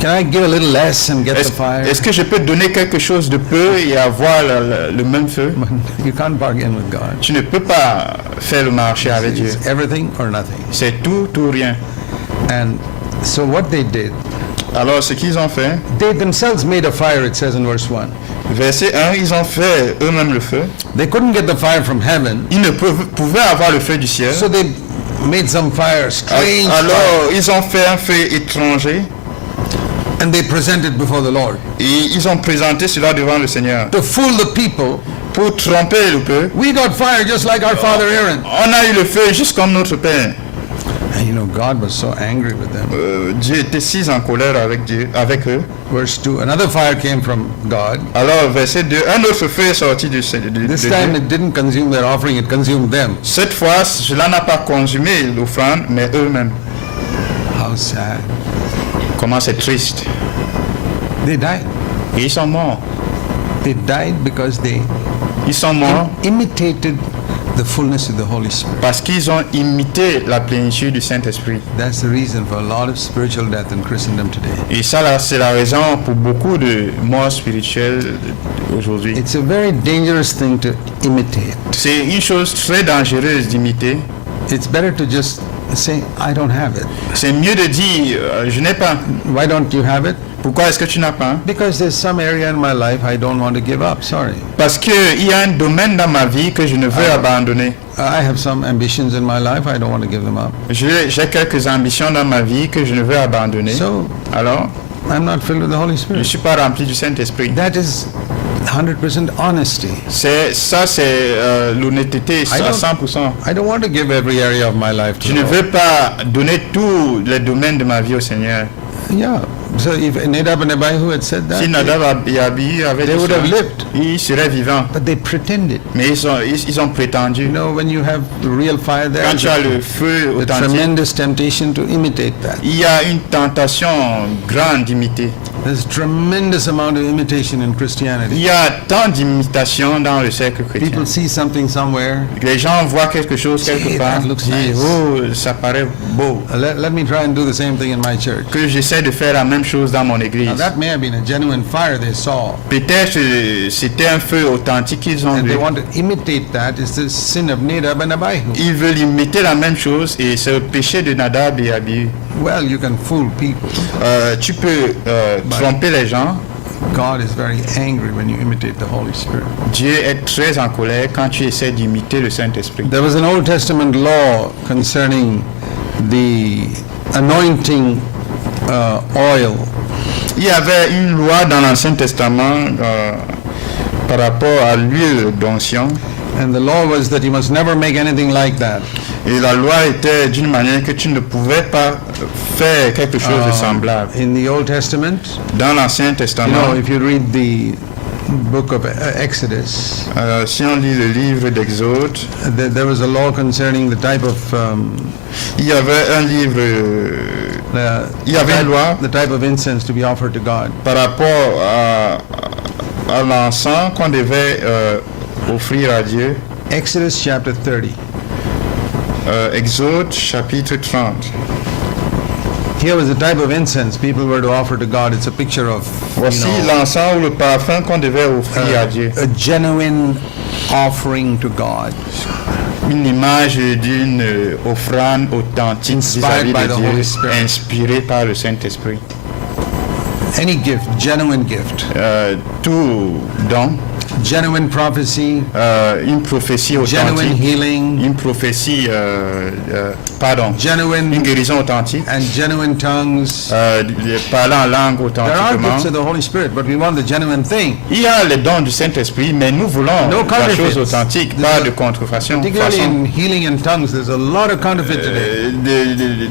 Can I give a little less and get the fire? Est-ce que je peux donner quelque chose de peu et avoir le même feu? You can't bargain with God. Tu ne peux pas faire le marché avec Dieu. It's everything or nothing. C'est tout ou rien. And so what they did, Alors ce qu'ils ont fait, they themselves made a fire, it says in verse 1. verset 1, ils ont fait eux-mêmes le feu. They couldn't get the fire from heaven, Ils ne pouvaient avoir le feu du ciel. so they made some fire, strange fire, Alors ils ont fait un feu étranger and they presented before the Lord. et ils ont présenté cela devant le Seigneur. To fool the people, Pour tromper le peuple, we got fire just like our father Aaron. on a eu le feu juste comme notre Père. And you know, God was so angry with them. Dieu était si en colère avec eux. Verse 2, another fire came from God. Alors, verset 2, un autre feu est sorti de This Dieu. time it didn't consume their offering, it consumed them. Cette fois, cela n'a pas consumé l'offrande, mais eux-mêmes. How sad. Comment c'est triste. They died. Et ils sont morts. They died because they Ils sont morts imitated the fullness of the Holy Spirit. parce qu'ils ont imité la plénitude du Saint-Esprit. That's the reason for a lot of spiritual death in Christendom today. Et ça, là, c'est la raison pour beaucoup de morts spirituelles aujourd'hui. It's a very dangerous thing to imitate. C'est une chose très dangereuse d'imiter. It's better to just say, I don't have it. C'est mieux de dire je n'ai pas. Why don't you have it? Pourquoi est-ce que tu n'as pas? Because there's some area in my life I don't want to give up. Sorry. Parce qu'il y a un domaine dans ma vie que je ne veux abandonner. I have some ambitions in my life. I don't want to give them up. J'ai quelques ambitions dans ma vie que je ne veux abandonner. So Alors, I'm not filled with the Holy je ne Spirit. suis pas rempli du Saint-Esprit. That is 100% honesty. C'est l'honnêteté à 100%. I don't want to give every area of my life to Je the ne Lord. veux pas donner tous les domaines de ma vie au Seigneur. Yeah. So if Nadab and Abihu had said that, Si Nadab et Abihu avaient they dit would ça, have lived. ils seraient vivants. But they pretended. Mais ils ont prétendu. You know, when you have the real fire there, Quand tu as le feu the authentique, tremendous temptation to imitate that. il y a une tentation grande d'imiter. There's tremendous amount of imitation in Il Christianity. y a tant d'imitation dans le cercle chrétien. People see something somewhere. Les gens voient quelque chose quelque Gee, part, that looks disent, nice. oh, ça paraît beau. Let me try and do the same thing in my church. Que j'essaie de faire la même chose dans mon église. Now that may have been a genuine fire they saw, Peut-être c'était un feu authentique qu'ils ont and vu. they want to imitate that. It's the sin of Nadab and Abihu. Ils veulent imiter la même chose et c'est le péché de Nadab et Abihu. Well, you can fool people. Tu peux tromper les gens. God is very angry when you imitate the Holy Spirit. Dieu est très en colère quand tu essaies d'imiter le Saint-Esprit. There was an Old Testament law concerning the anointing oil. Il y avait une loi dans l'Ancien Testament par rapport à l'huile d'onction. And the law was that you must never make anything like that. Et la loi était d'une manière que tu ne pouvais pas faire quelque chose de semblable. In the Old Testament, Dans l'Ancien you know, Testament, if you read the book of Exodus, si on lit le livre d'Exode, there was a law concerning the type of il y avait un livre il y avait une loi the type of incense to be offered to God. par rapport à l'encens qu'on devait offrir à Dieu. Exodus chapter 30. Exode chapitre 30. Here was the type of incense people were to offer to God. It's a picture of Voici l'encens ou le parfum qu'on devait offrir à Dieu. a genuine offering to God. Une image d'une offrande authentique Inspired vis-à-vis by de the Dieu, Holy Spirit. inspirée par le Saint-Esprit. Any gift, genuine gift, Tout don, genuine prophecy, une prophétie genuine authentique, healing, une prophétie, une genuine guérison authentique, and genuine tongues. parler en langue There are gifts authentiquement. of the Holy Spirit, but we want the genuine thing. Il y a les dons du Saint-Esprit, mais nous voulons No la counterfeits. chose authentique, There's pas a- de contrefaçon. Particularly façon. in healing and tongues, there's a lot of counterfeit today.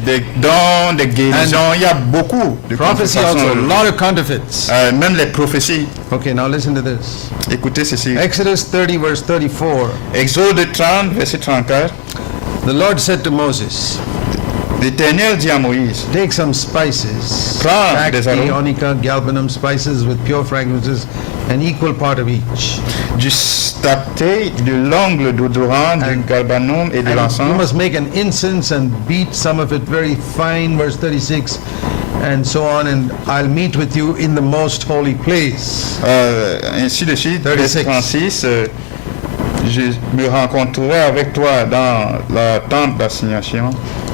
Des dons, des guérisons, il y a beaucoup de Prophecy contrefaçons. also, a lot of counterfeits. Même les prophéties. Okay, now listen to this. Écoutez ceci. Exodus 30 verse 34. Exode 30, verset 34. The Lord said to Moses, L'Éternel dit à Moïse, take some spices, Prends stacte, des arômes. onycha, galbanum, spices with pure fragrances, an equal part of each. du stacté, de l'ongle d'odorant, du galbanum et de And you l'encens. must make an incense and beat some of it very fine, verse 36, and so on, and I'll meet with you in the most holy place. Ainsi de suite, 36. verset 36. Je me rencontrerai avec toi dans la tente d'assignation.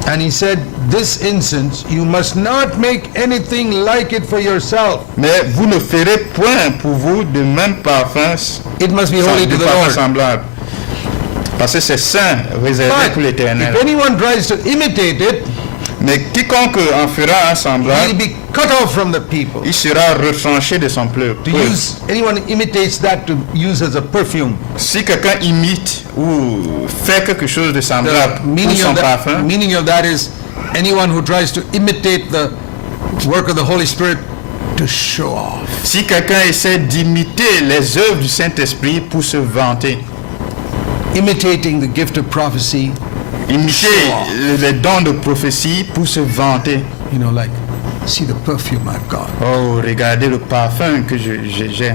And he said, this incense, you must not make anything like it for yourself. Mais vous ne ferez point pour vous de même parfum, It must be holy to de the parfum Lord. semblable. Parce que c'est saint, réservé But pour l'Éternel. if anyone tries to imitate it, Mais quiconque en fera un he'll semblable, be cut off from the people. il sera retranché de son peuple. Anyone imitates that to use as a perfume. Si quelqu'un imite ou fait quelque chose de The semblable pour meaning son of, parfum, meaning of that is anyone who tries to imitate the work of the Holy Spirit to show off. si quelqu'un essaie d'imiter les œuvres du Saint-Esprit pour se vanter, Imitating the gift of prophecy, imiter les dons de prophétie pour se vanter. you know, like, see the perfume I've got. Oh, regardez le parfum que j'ai.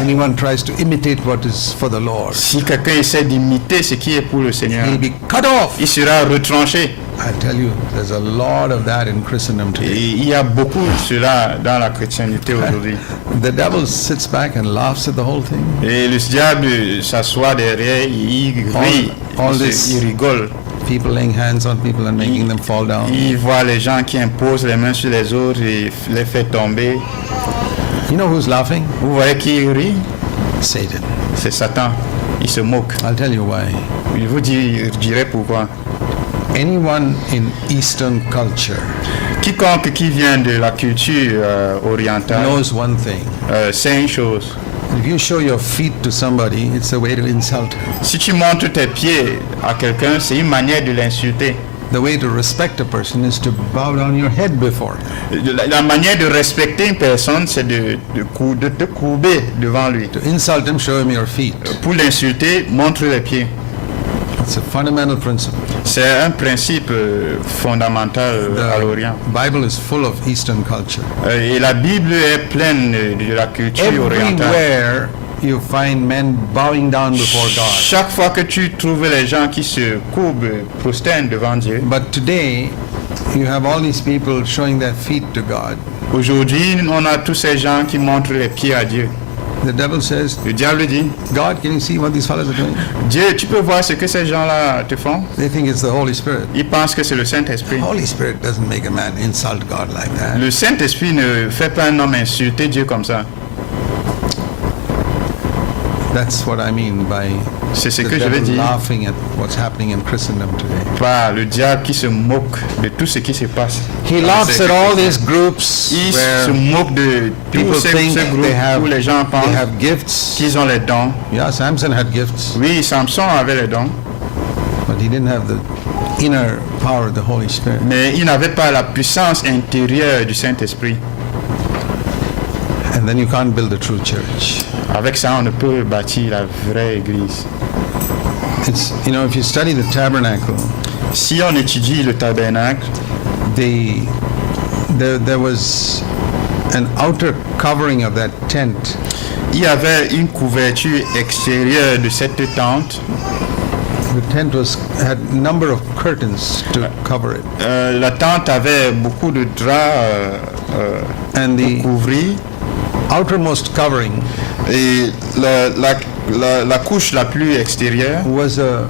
Anyone tries to imitate what is for the Lord, Si quelqu'un essaie d'imiter ce qui est pour le Seigneur, he'll be cut off. il sera retranché. I tell you, there's a lot of that in Christendom Et today. il y a beaucoup de cela dans la chrétienté aujourd'hui. The devil sits back and laughs at the whole thing. Et le diable s'assoit derrière, il rit, All this- il rigole. people laying hands on people and making them fall down. Il voit les gens qui imposent les mains sur les autres et les fait tomber. You know who's laughing? Vous voyez qui rit? Satan. C'est Satan. Il se moque. I'll tell you why. Je vous dirai pourquoi. Anyone in Eastern culture Quiconque qui vient de la culture orientale knows one thing. sait une chose. If you show your feet to somebody, it's a way to insult him. Si tu montres tes pieds à quelqu'un, c'est une manière de l'insulter. The way to respect a person is to bow down your head before him. La manière de respecter une personne, c'est de te courber devant lui. To insult him, show him your feet. Pour l'insulter, montre les pieds. It's a fundamental principle. C'est un principe fondamental à l'Orient. The Bible is full of Eastern culture. Et la Bible est pleine de la culture orientale. Everywhere you find men bowing down before God. Chaque fois que tu trouves les gens qui se courbent, prosternent devant Dieu. But today, you have all these people showing their feet to God. Aujourd'hui, on a tous ces gens qui montrent les pieds à Dieu. The devil says, Le diable dit, God, can you see what these fellows are doing? Dieu, tu peux voir ce que ces gens-là te font? They think it's the Holy Spirit. Ils pensent que c'est le Saint-Esprit. The Holy Spirit doesn't make a man insult God like that. Le Saint-Esprit ne fait pas un homme insulter Dieu comme ça. That's what I mean by C'est ce the que je veux devil dire laughing at what's happening in Christendom today. par le diable qui se moque de tout ce qui se passe. He laughs at all these groups Il se where moque de people tous ces think groupes où les gens they pensent have gifts. qu'ils ont les dons. Yeah, Samson had gifts, Oui, Samson avait les dons, but he didn't have the inner power of the Holy Spirit. mais il n'avait pas la puissance intérieure du Saint-Esprit. And then you can't build a true church. Avec ça, on ne peut bâtir la vraie église. It's, you know, if you study the tabernacle, Si on étudie le tabernacle, there was an outer covering of that tent, il y avait une couverture extérieure de cette tente. the tent had a number of curtains to cover it. La tente avait beaucoup de draps And the couvris. outermost covering Et la couche la plus extérieure, was a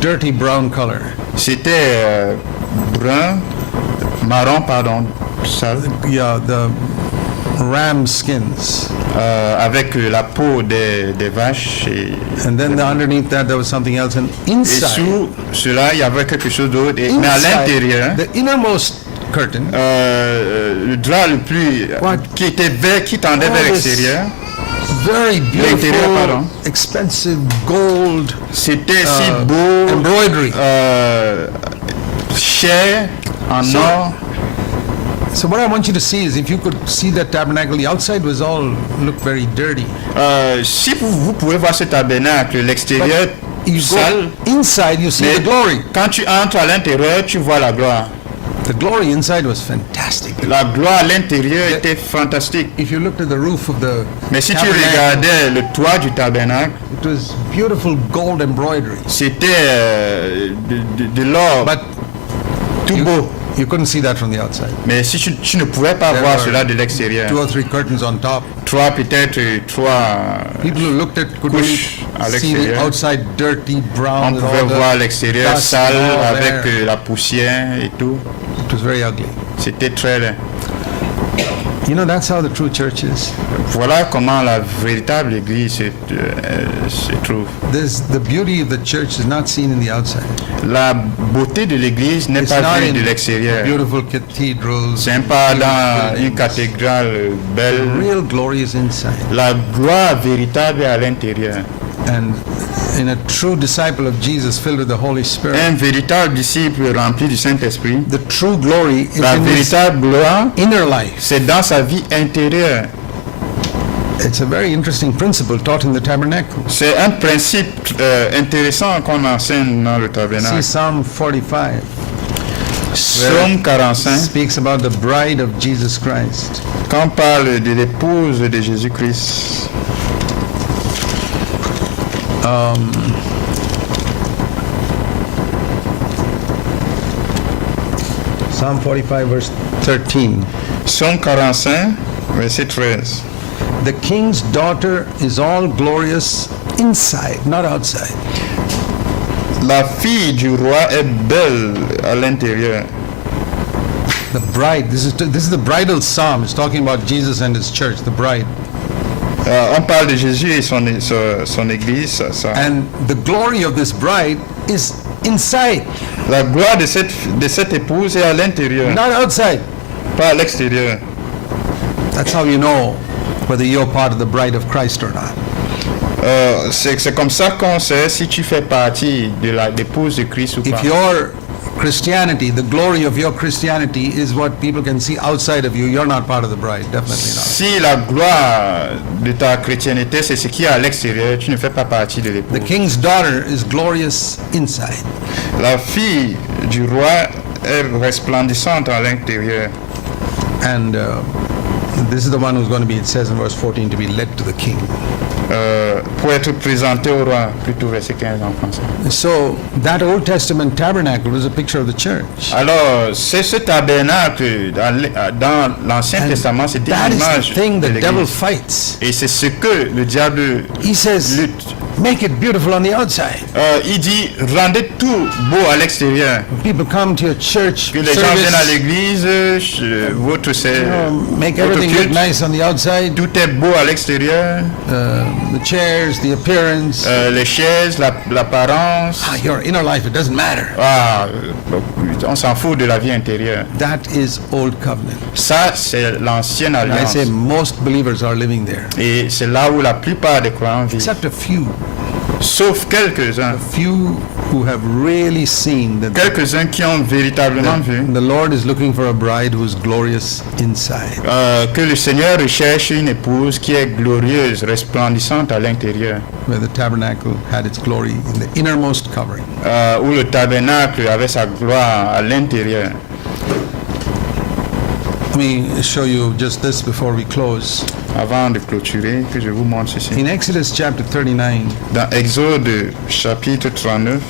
dirty brown color. c'était marron, sale, Yeah, the ram skins. avec la peau des vaches. And then underneath that there was something else. And Et inside, sous cela, il y avait quelque chose d'autre. Mais à l'intérieur, the innermost curtain, le drap le plus qui était vert, qui tendait vers this l'extérieur, very L'intérieur, beautiful, pardon. expensive gold c'était si uh, beau, embroidery. cher, en So- or. So what I want you to see is, if you could see that tabernacle, the outside was all looked very dirty. Si vous pouvez voir ce tabernacle, l'extérieur You sale, go inside, you see mais the glory. quand tu entres à l'intérieur, tu vois la gloire. The glory inside was fantastic. La gloire à l'intérieur était fantastique. If you looked at the roof of the Mais si tu tabernacle, regardais le toit du tabernacle, it was beautiful gold embroidery. c'était de l'or, But tout beau. you couldn't see that from the outside. Mais si tu ne pouvais pas There voir were cela de l'extérieur, 2 or 3 curtains on top. trois, People who looked at could only couches à see the l'extérieur. outside dirty brown On with all pouvait voir the l'extérieur dust sale and all avec there. la poussière et tout. It was very ugly. C'était très laid. You know, that's how the true church is. Voilà comment la véritable église se trouve. The beauty of the church is not seen in the outside. La beauté de l'église n'est It's pas not vue in de l'extérieur. beautiful cathedrals. C'est pas dans beautiful une buildings. cathédrale The belle. real glory is inside. La gloire véritable est à l'intérieur. And in a true disciple of Jesus filled with the Holy Spirit, Un véritable disciple rempli du Saint-Esprit, the true glory is la in his véritable gloire, inner life. c'est dans sa vie intérieure. It's a very interesting principle taught in the tabernacle. C'est un principe intéressant qu'on enseigne dans le See, tabernacle. Psalm 45 Psaume 45, speaks about the bride of Jesus Christ. quand on parle de l'épouse de Jésus-Christ. Psalm 45 verse 13. Psaume 45, verset 13. The king's daughter is all glorious inside, not outside. La fille du roi est belle à l'intérieur. The bride, this is the bridal psalm. It's talking about Jesus and his church, the bride. On parle de Jésus et son église. And the glory of this bride is inside, La gloire de cette épouse est à l'intérieur, not outside. pas à l'extérieur. That's how you know whether you're part of the bride of Christ or not. C'est comme ça qu'on sait si tu fais partie de l'épouse de Christ ou pas. If your Christianity, the glory of your Christianity is what people can see outside of you, you're not part of the bride, definitely not. Si la gloire de ta chrétienté, c'est ce qui est à l'extérieur, tu ne fais pas partie de l'épouse. The king's daughter is glorious inside. La fille du roi est resplendissante à l'intérieur. And this is the one who's going to be, it says in verse 14, to be led to the king. Pour être présentée au roi, plutôt verset 15 en français. So that Old Testament tabernacle was a picture of the church. Alors, c'est ce tabernacle dans l'Ancien Testament, c'était That is l'image the thing de the devil l'Église. fights. Et c'est ce que le diable He says, lutte. make it beautiful on the outside. Il dit, rendez tout beau à l'extérieur. People come to your church Que les gens viennent à service, l'église, votre make votre everything look culte, nice on the outside, tout est beau à l'extérieur. the chairs, the appearance. Les chaises, l'apparence. Your inner life, it doesn't matter. On s'en fout de la vie intérieure. That is Old Covenant. Ça, c'est l'ancienne And I alliance. say most believers are living there, Et c'est là où la plupart des croyants vivent. except a few Sauf quelques-uns. who have really seen that Quelques-uns qui ont véritablement vu the Lord is looking for a bride who's glorious inside. que le Seigneur recherche une épouse qui est glorieuse, resplendissante à l'intérieur. Where the tabernacle had its glory in the innermost covering. Où le tabernacle avait sa gloire à l'intérieur. Let me show you just this before we close. Avant de clôturer, que je vous montre ceci. In Exodus chapter 39, Dans Exode chapitre 39,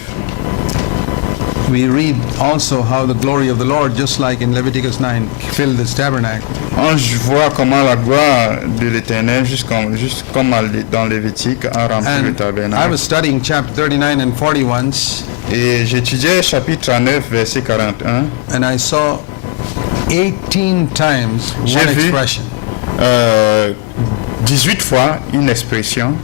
we read also how the glory of the Lord, just like in Leviticus 9, filled this tabernacle. on voit comment la gloire de l'Éternel, juste comme dans Lévitique, a rempli le And I tabernacle. was studying chapter 39 and 40 once, Et j'étudiais chapitre 39, verset 41. and I saw 18 times J'ai one vu expression. 18 fois une expression.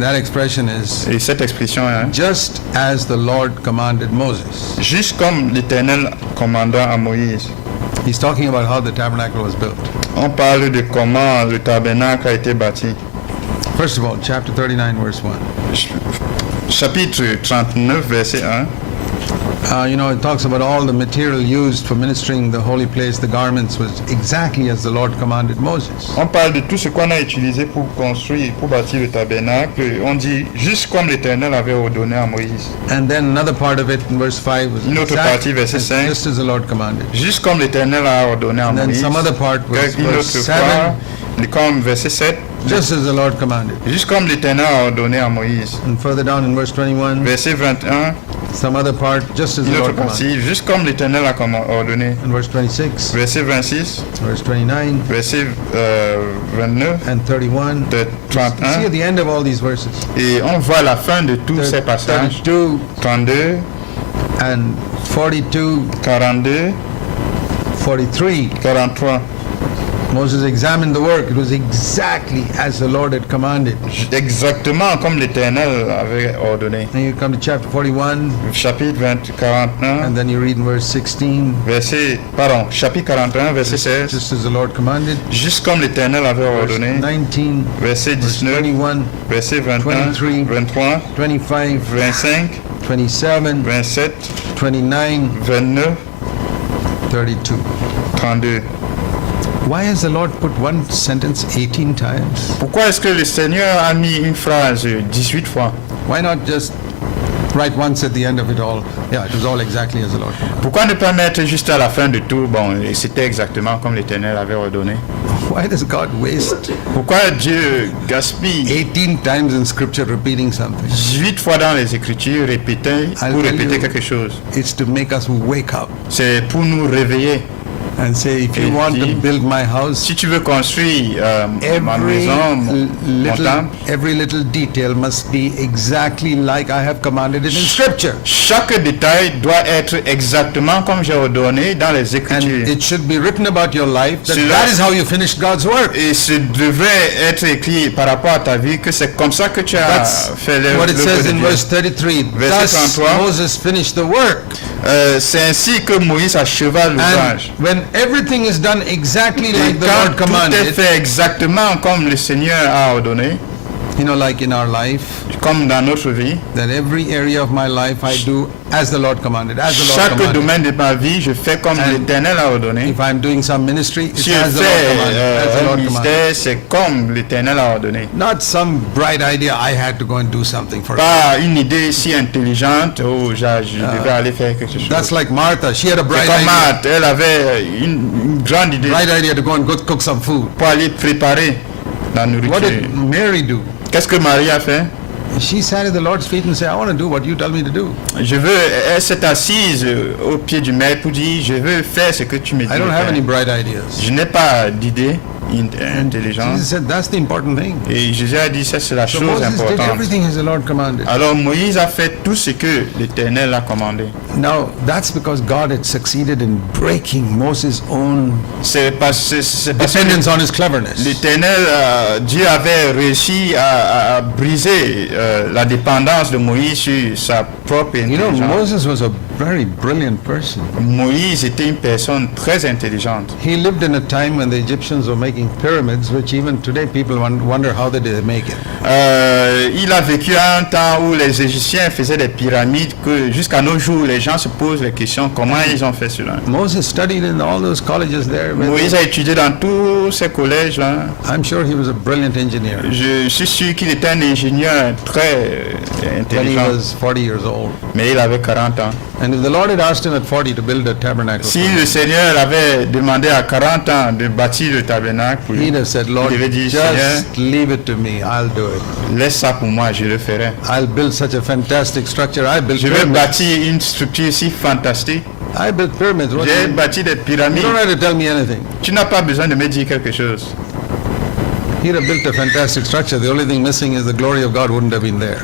That expression is, Et cette expression est just as the Lord commanded Moses. juste comme l'Éternel commanda à Moïse. He's talking about how the tabernacle was built. On parle de comment le tabernacle a été bâti. First of all, chapter 39, verse 1. Chapitre 39, verset 1. It talks about all the material used for ministering the holy place, the garments, was exactly as the Lord commanded Moses. On parle de tout ce qu'on a utilisé pour construire, pour bâtir le tabernacle. On dit juste comme l'Éternel avait ordonné à Moïse. And then another part of it in verse 5 was Une autre partie, verset 5. just as the Lord commanded. Juste comme l'Éternel a ordonné à And then Moïse. some other part was Une verse autre 7, fois, comme verset 7. just as the Lord commanded. Juste comme l'Éternel a ordonné à Moïse. And further down in verse 21, Verset 21. some other part, just as the Une autre Lord commanded. partie, juste comme l'Éternel a ordonné. And verse 26, Verset 26. verse 29, Verset 29. and 31. De See 31. at the end of all these verses, Et on voit la fin de tous ces passages. 32 32, and 42, 42, 43. 43. Moses examined the work. It was exactly as the Lord had commanded. Exactement comme l'Éternel avait ordonné. Then you come to chapter 41, Chapitre 41, and then you read in verse 16, chapitre 41, verset 16. just as the Lord commanded. Juste comme l'Éternel avait Verse ordonné. 19, Verset verse 19, 21, verset 21, 23, 23, 25, 25, 27, 27, 29, 29, 32. 32. Why has the Lord put one sentence 18 times? Pourquoi est-ce que le Seigneur a mis une phrase 18 fois? Why not just write once at the end of it all? Yeah, it was all exactly as the Lord commanded. Pourquoi ne pas mettre juste à la fin de tout, et c'était exactement comme l'Éternel avait ordonné? Why does God waste Pourquoi Dieu gaspille 18 times in Scripture repeating something? 18 fois dans les Écritures I'll pour tell répéter you. quelque chose? It's to make us wake up C'est pour nous réveiller and say, if you Et want to dit, build my house, si tu veux construire ma maison, mon temple, every little detail must be exactly like I have commanded it in Scripture. chaque détail doit être exactement comme j'ai ordonné dans les And Écritures. it should be written about your life that Cela- that is how you finished God's work. Et ce devrait être écrit par rapport à ta vie que c'est comme ça que tu as That's fait le what it l'œuvre says de in Dieu. verse 33. Verset Thus 33. Moses finished the work. C'est ainsi que Moïse acheva And l'ouvrage. when everything is done exactly Et like the quand Lord tout est commanded, fait exactement comme le Seigneur a ordonné, you know, like in our life, comme dans notre vie, that every area of my life I do as the Lord commanded, as the Lord chaque commanded. domaine de ma vie, je fais comme And l'Éternel a ordonné. If I'm doing some ministry, it's Si je as the Lord fais commanded, as the un Lord commanded. ministère, c'est comme l'Éternel a ordonné. Not some bright idea I had to go and do something for God. Pas une idée si intelligente, oh, je devais aller faire quelque chose. That's like Martha. She had a C'est bright comme idea. Marthe, elle avait une grande idée Bright idea to go and go cook some food. pour aller préparer la What nourriture. did Mary do? Qu'est-ce que Marie a fait? She sat at the Lord's feet and said, I want to do what you tell me to do. Elle s'est assise au pied du maître pour dire, je veux faire ce que tu me dis I de don't have faire. any bright ideas. Je n'ai pas d'idée intelligente. Jesus said, that's the important thing. Et Jésus a dit, ça c'est la So chose Moses did importante. everything as the Lord commanded. Alors Moïse a fait tout ce que l'Éternel a commandé. Now, that's because God had succeeded in breaking Moses' own C'est parce que dependence on his cleverness. l'Éternel, Dieu avait réussi à briser la dépendance de Moïse sur sa propre You know, intelligence. Moses was a very brilliant person. Moïse était une personne très intelligente. He lived in a time when the Egyptians were making pyramids, which even today people wonder how they did make it. Il a vécu à un temps où les Égyptiens faisaient des pyramides que jusqu'à nos jours les gens se posent la question comment ils ont fait cela. Moses studied in all those colleges there. Moïse a étudié dans tous ces collèges là. I'm sure he was a brilliant engineer Je suis sûr qu'il était un ingénieur très when he intelligent, was 40 years old. mais il avait 40 ans. And if the Lord had asked him at 40 to build a tabernacle, Si le Seigneur avait demandé à 40 ans de bâtir le tabernacle, pour lui, he'd have said, Lord, il devait dire, Seigneur, just leave it to me. I'll do it. laisse ça pour moi, je le ferai. I'll build such a fantastic structure. I built Je vais pyramids. bâtir une structure si fantastique. I built pyramids. What J'ai you bâti des you pyramides. don't have to tell me anything. Tu n'as pas besoin de me dire quelque chose. He'd have built a fantastic structure. The only thing missing is the glory of God wouldn't have been there.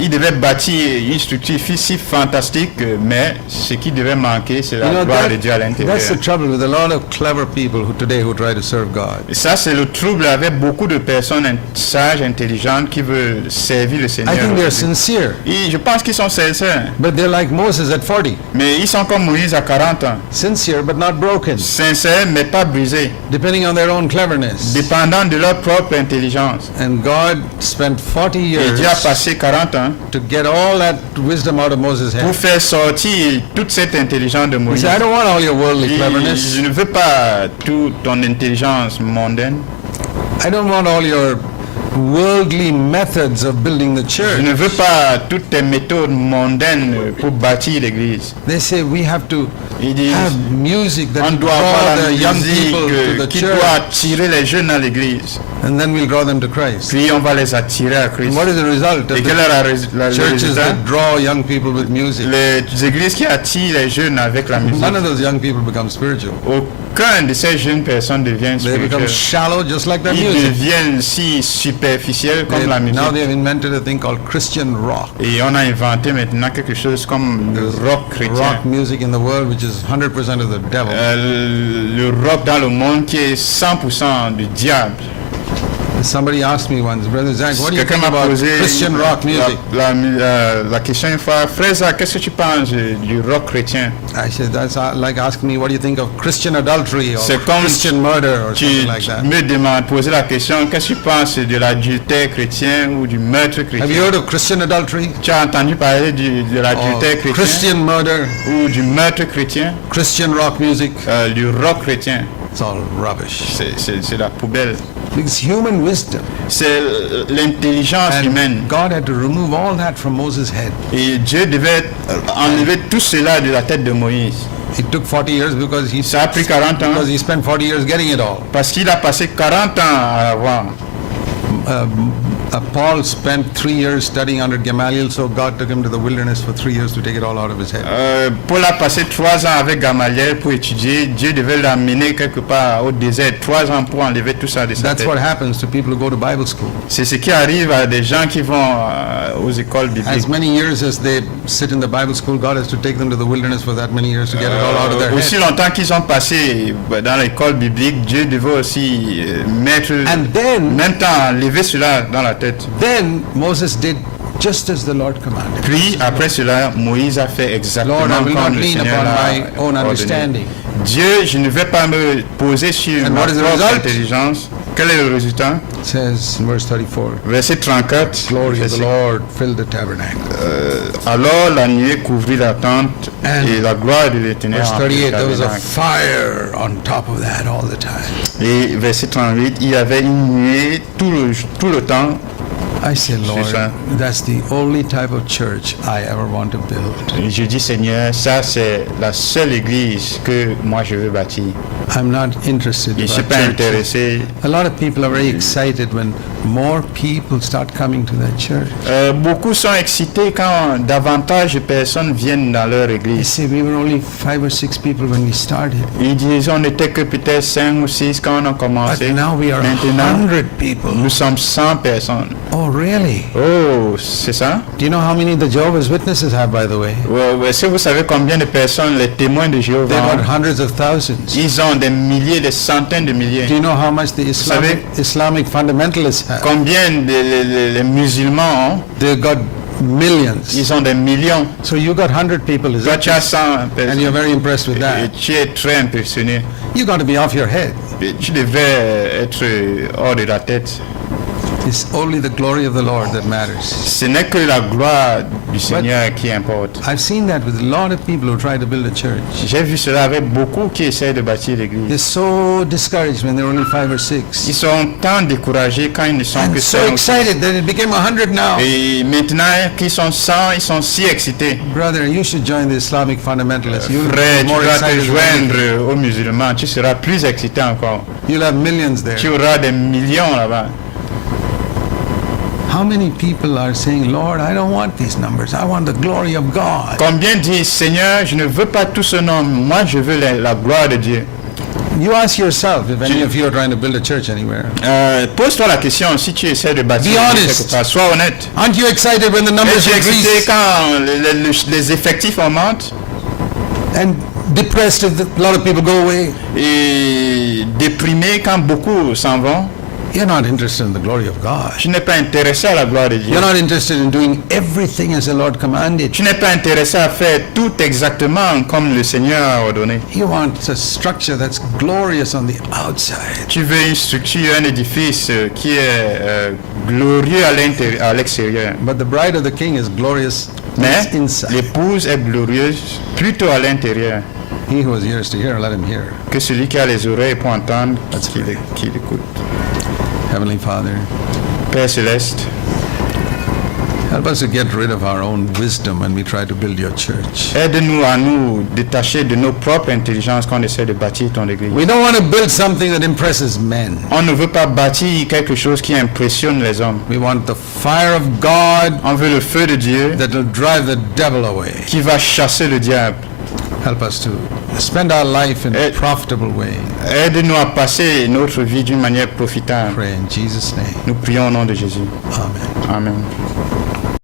Il devait bâtir une structure si fantastique, mais ce qui devait manquer, c'est la You know, gloire de Dieu à that's the l'intérieur. trouble with a lot of clever people who today who try to serve God. Et ça, c'est le trouble avec beaucoup de personnes sages, intelligentes, qui veulent servir le Seigneur. I think they're aujourd'hui. sincere, Et je pense qu'ils sont sincères, but they're like Moses at 40. mais ils sont comme Moïse à 40 ans. Sincere, but not broken, Sincères, mais pas brisés, depending on their own cleverness. dépendants de leur propre intelligence. And God spent 40 Et years Dieu a passé 40 ans to get all that wisdom out of Moses' pour head. faire sortir toute cette intelligence de He Moïse. said, I don't want all your worldly Et cleverness. je ne veux pas toute ton intelligence mondaine. I don't want all your worldly methods of building the Je church. ne veux pas toutes tes méthodes mondaines pour bâtir l'église. They say we have to Ils disent, have music that on will doit avoir draw la the young musique people to the qui church, doit attirer les jeunes à l'église. and then we'll draw them to Christ. Puis on va les attirer à Christ. And what is the result Et of quel the est le churches résultat? that draw young people with music? Les églises qui attirent les jeunes avec la musique. None of those young people become spiritual. Aucun de ces jeunes personnes devient They become spirituel. shallow just like their Ils music. deviennent si superficiels comme la musique. Now they have invented a thing called Christian rock. Et on a inventé maintenant quelque chose comme le rock chrétien. Rock music in the world, which is 100% of the devil. Le rock dans le monde qui est 100% du diable. Somebody asked me once, Brother Zach, what do you Quelqu'un think m'a about posé Christian rock music? la question une fois, frère Zach, qu'est-ce que tu penses du rock chrétien? I said, that's like asking me, what do you think of Christian adultery or C'est comme Christian murder or Tu something like that? me demandes, poser la question, qu'est-ce que tu penses de l'adultère chrétien ou du meurtre Have you chrétien? heard of Christian adultery? Tu as entendu parler de Or l'adultère chrétien Christian murder, ou du meurtre chrétien? Christian rock music? Du rock chrétien, It's all rubbish. c'est la poubelle. It's human wisdom. C'est l'intelligence humaine. And God had to remove all that from Moses' head. Et Dieu devait enlever tout cela de la tête de Moïse. It took 40 years because Ça a pris 40 ans because he spent 40 years getting it all. parce qu'il a passé 40 ans à avoir. Paul spent 3 years studying under Gamaliel, so God took him to the wilderness for 3 years to take it all out of his head. Paul a passé 3 ans avec Gamaliel pour étudier. Dieu devait l'amener quelque part au désert, 3 ans pour enlever tout ça de sa That's tête. what happens to people who go to Bible school. C'est ce qui arrive à des gens qui vont aux écoles bibliques. As many years as they sit in the Bible school, God has to take them to the wilderness for that many years to get it all out of their Aussi head. longtemps qu'ils ont passé dans l'école biblique, Dieu devait aussi mettre, And then- même temps, lever cela dans la tête. Then Moses did just as the Lord commanded. Puis après cela, Moïse a fait exactement Lord, I will comme not le lean Seigneur upon l'a my own ordonné. understanding. Dieu, je ne vais pas me poser sur And ma what is the propre result? intelligence. Quel est le résultat? It says in verse 34, Verset 34. glory of verset- the Lord filled the tabernacle. Alors la nuée couvrit la tente And et la gloire de l'Éternel Verse remplit le 38, there was a tabernacle. fire on top of that all the time. Et verset 38, il y avait une nuée tout le temps. I say, Lord, ça. that's the only type of church I ever want to build. Et je dis Seigneur, ça c'est la seule église que moi je veux bâtir. I'm not interested Je ne suis about pas churches. intéressé. A lot of people are very excited when more people start coming to that church. Beaucoup sont excités quand davantage de personnes viennent dans leur They église. say we were only 5 or 6 people when we started, Ils disent on n'était que peut-être 5 ou 6 quand on a but commencé. now we are Maintenant, 100 people. nous sommes 100 personnes. Oh, really? Oh, c'est ça? Do you know how many the Jehovah's Witnesses have, by the way? Est-ce que vous savez combien de personnes les témoins de They've Jéhovah got ont? hundreds of thousands. Ils ont des milliers, des centaines de milliers. Do you know how much the savez- Islamic fundamentalists have? Combien les musulmans ont? They've got millions. Ils ont des millions. So you got 100 people, is Toi, it? tu as 100 And you're personnes. very impressed with Et that. tu es très impressionné. You got to be off your head. Et tu devais être hors de la tête. It's only the glory of the Lord that matters. Ce n'est que la gloire du Seigneur qui importe. I've seen that with a lot of people who try to build a church. J'ai vu cela avec beaucoup qui essaient de bâtir l'église. They're so discouraged when they're only 5 or 6. Ils sont tant découragés quand ils ne sont And que so 5. excited that it became 100 now. Et maintenant qu'ils sont 100, ils sont si excités. Brother, you should join the Islamic fundamentalists. You'll Frère, be tu more dois te excited than me. joindre aux musulmans, tu seras plus excité encore. You'll have millions there. Tu auras des millions là-bas. How many people are saying, Lord, I don't want these numbers. I want the glory of God. Combien disent, Seigneur, je ne veux pas tout ce nom, moi je veux la gloire de Dieu. You ask yourself if any of you are trying to build a church anywhere. Pose-toi la question, si tu essaies de bâtir Be une église honest. quelque part, sois honnête. Aren't you excited when the numbers Es-tu excité increase? quand les effectifs augmentent And depressed if a lot of people go away? et déprimé quand beaucoup s'en vont? You're not interested in the glory of God. Tu n'es pas intéressé à la gloire de Dieu. You're not interested in doing everything as the Lord commanded. Tu n'es pas intéressé à faire tout exactement comme le Seigneur a ordonné. You want a structure that's glorious on the outside, Tu veux une structure, un édifice qui est glorieux à l'extérieur. but the bride of the king is glorious Mais inside. l'épouse est glorieuse plutôt à l'intérieur. He who has ears to hear, let him hear. Que celui qui a les oreilles pour entendre, That's qu'il right. qu'il écoute. Heavenly Father, Père Céleste, help us to get rid of our own wisdom when we try to build your church. aide-nous à nous détacher de nos propres intelligences quand on essaie de bâtir ton église. We don't want to build something that impresses men. On ne veut pas bâtir quelque chose qui impressionne les hommes. We want the fire of God On veut le feu de Dieu that will drive the devil away. qui va chasser le diable. Help us to spend our life in a Eh. profitable way. Aide-nous à passer notre vie d'une manière profitable. Pray in Jesus' name. Nous prions au nom de Jésus. Amen. Amen.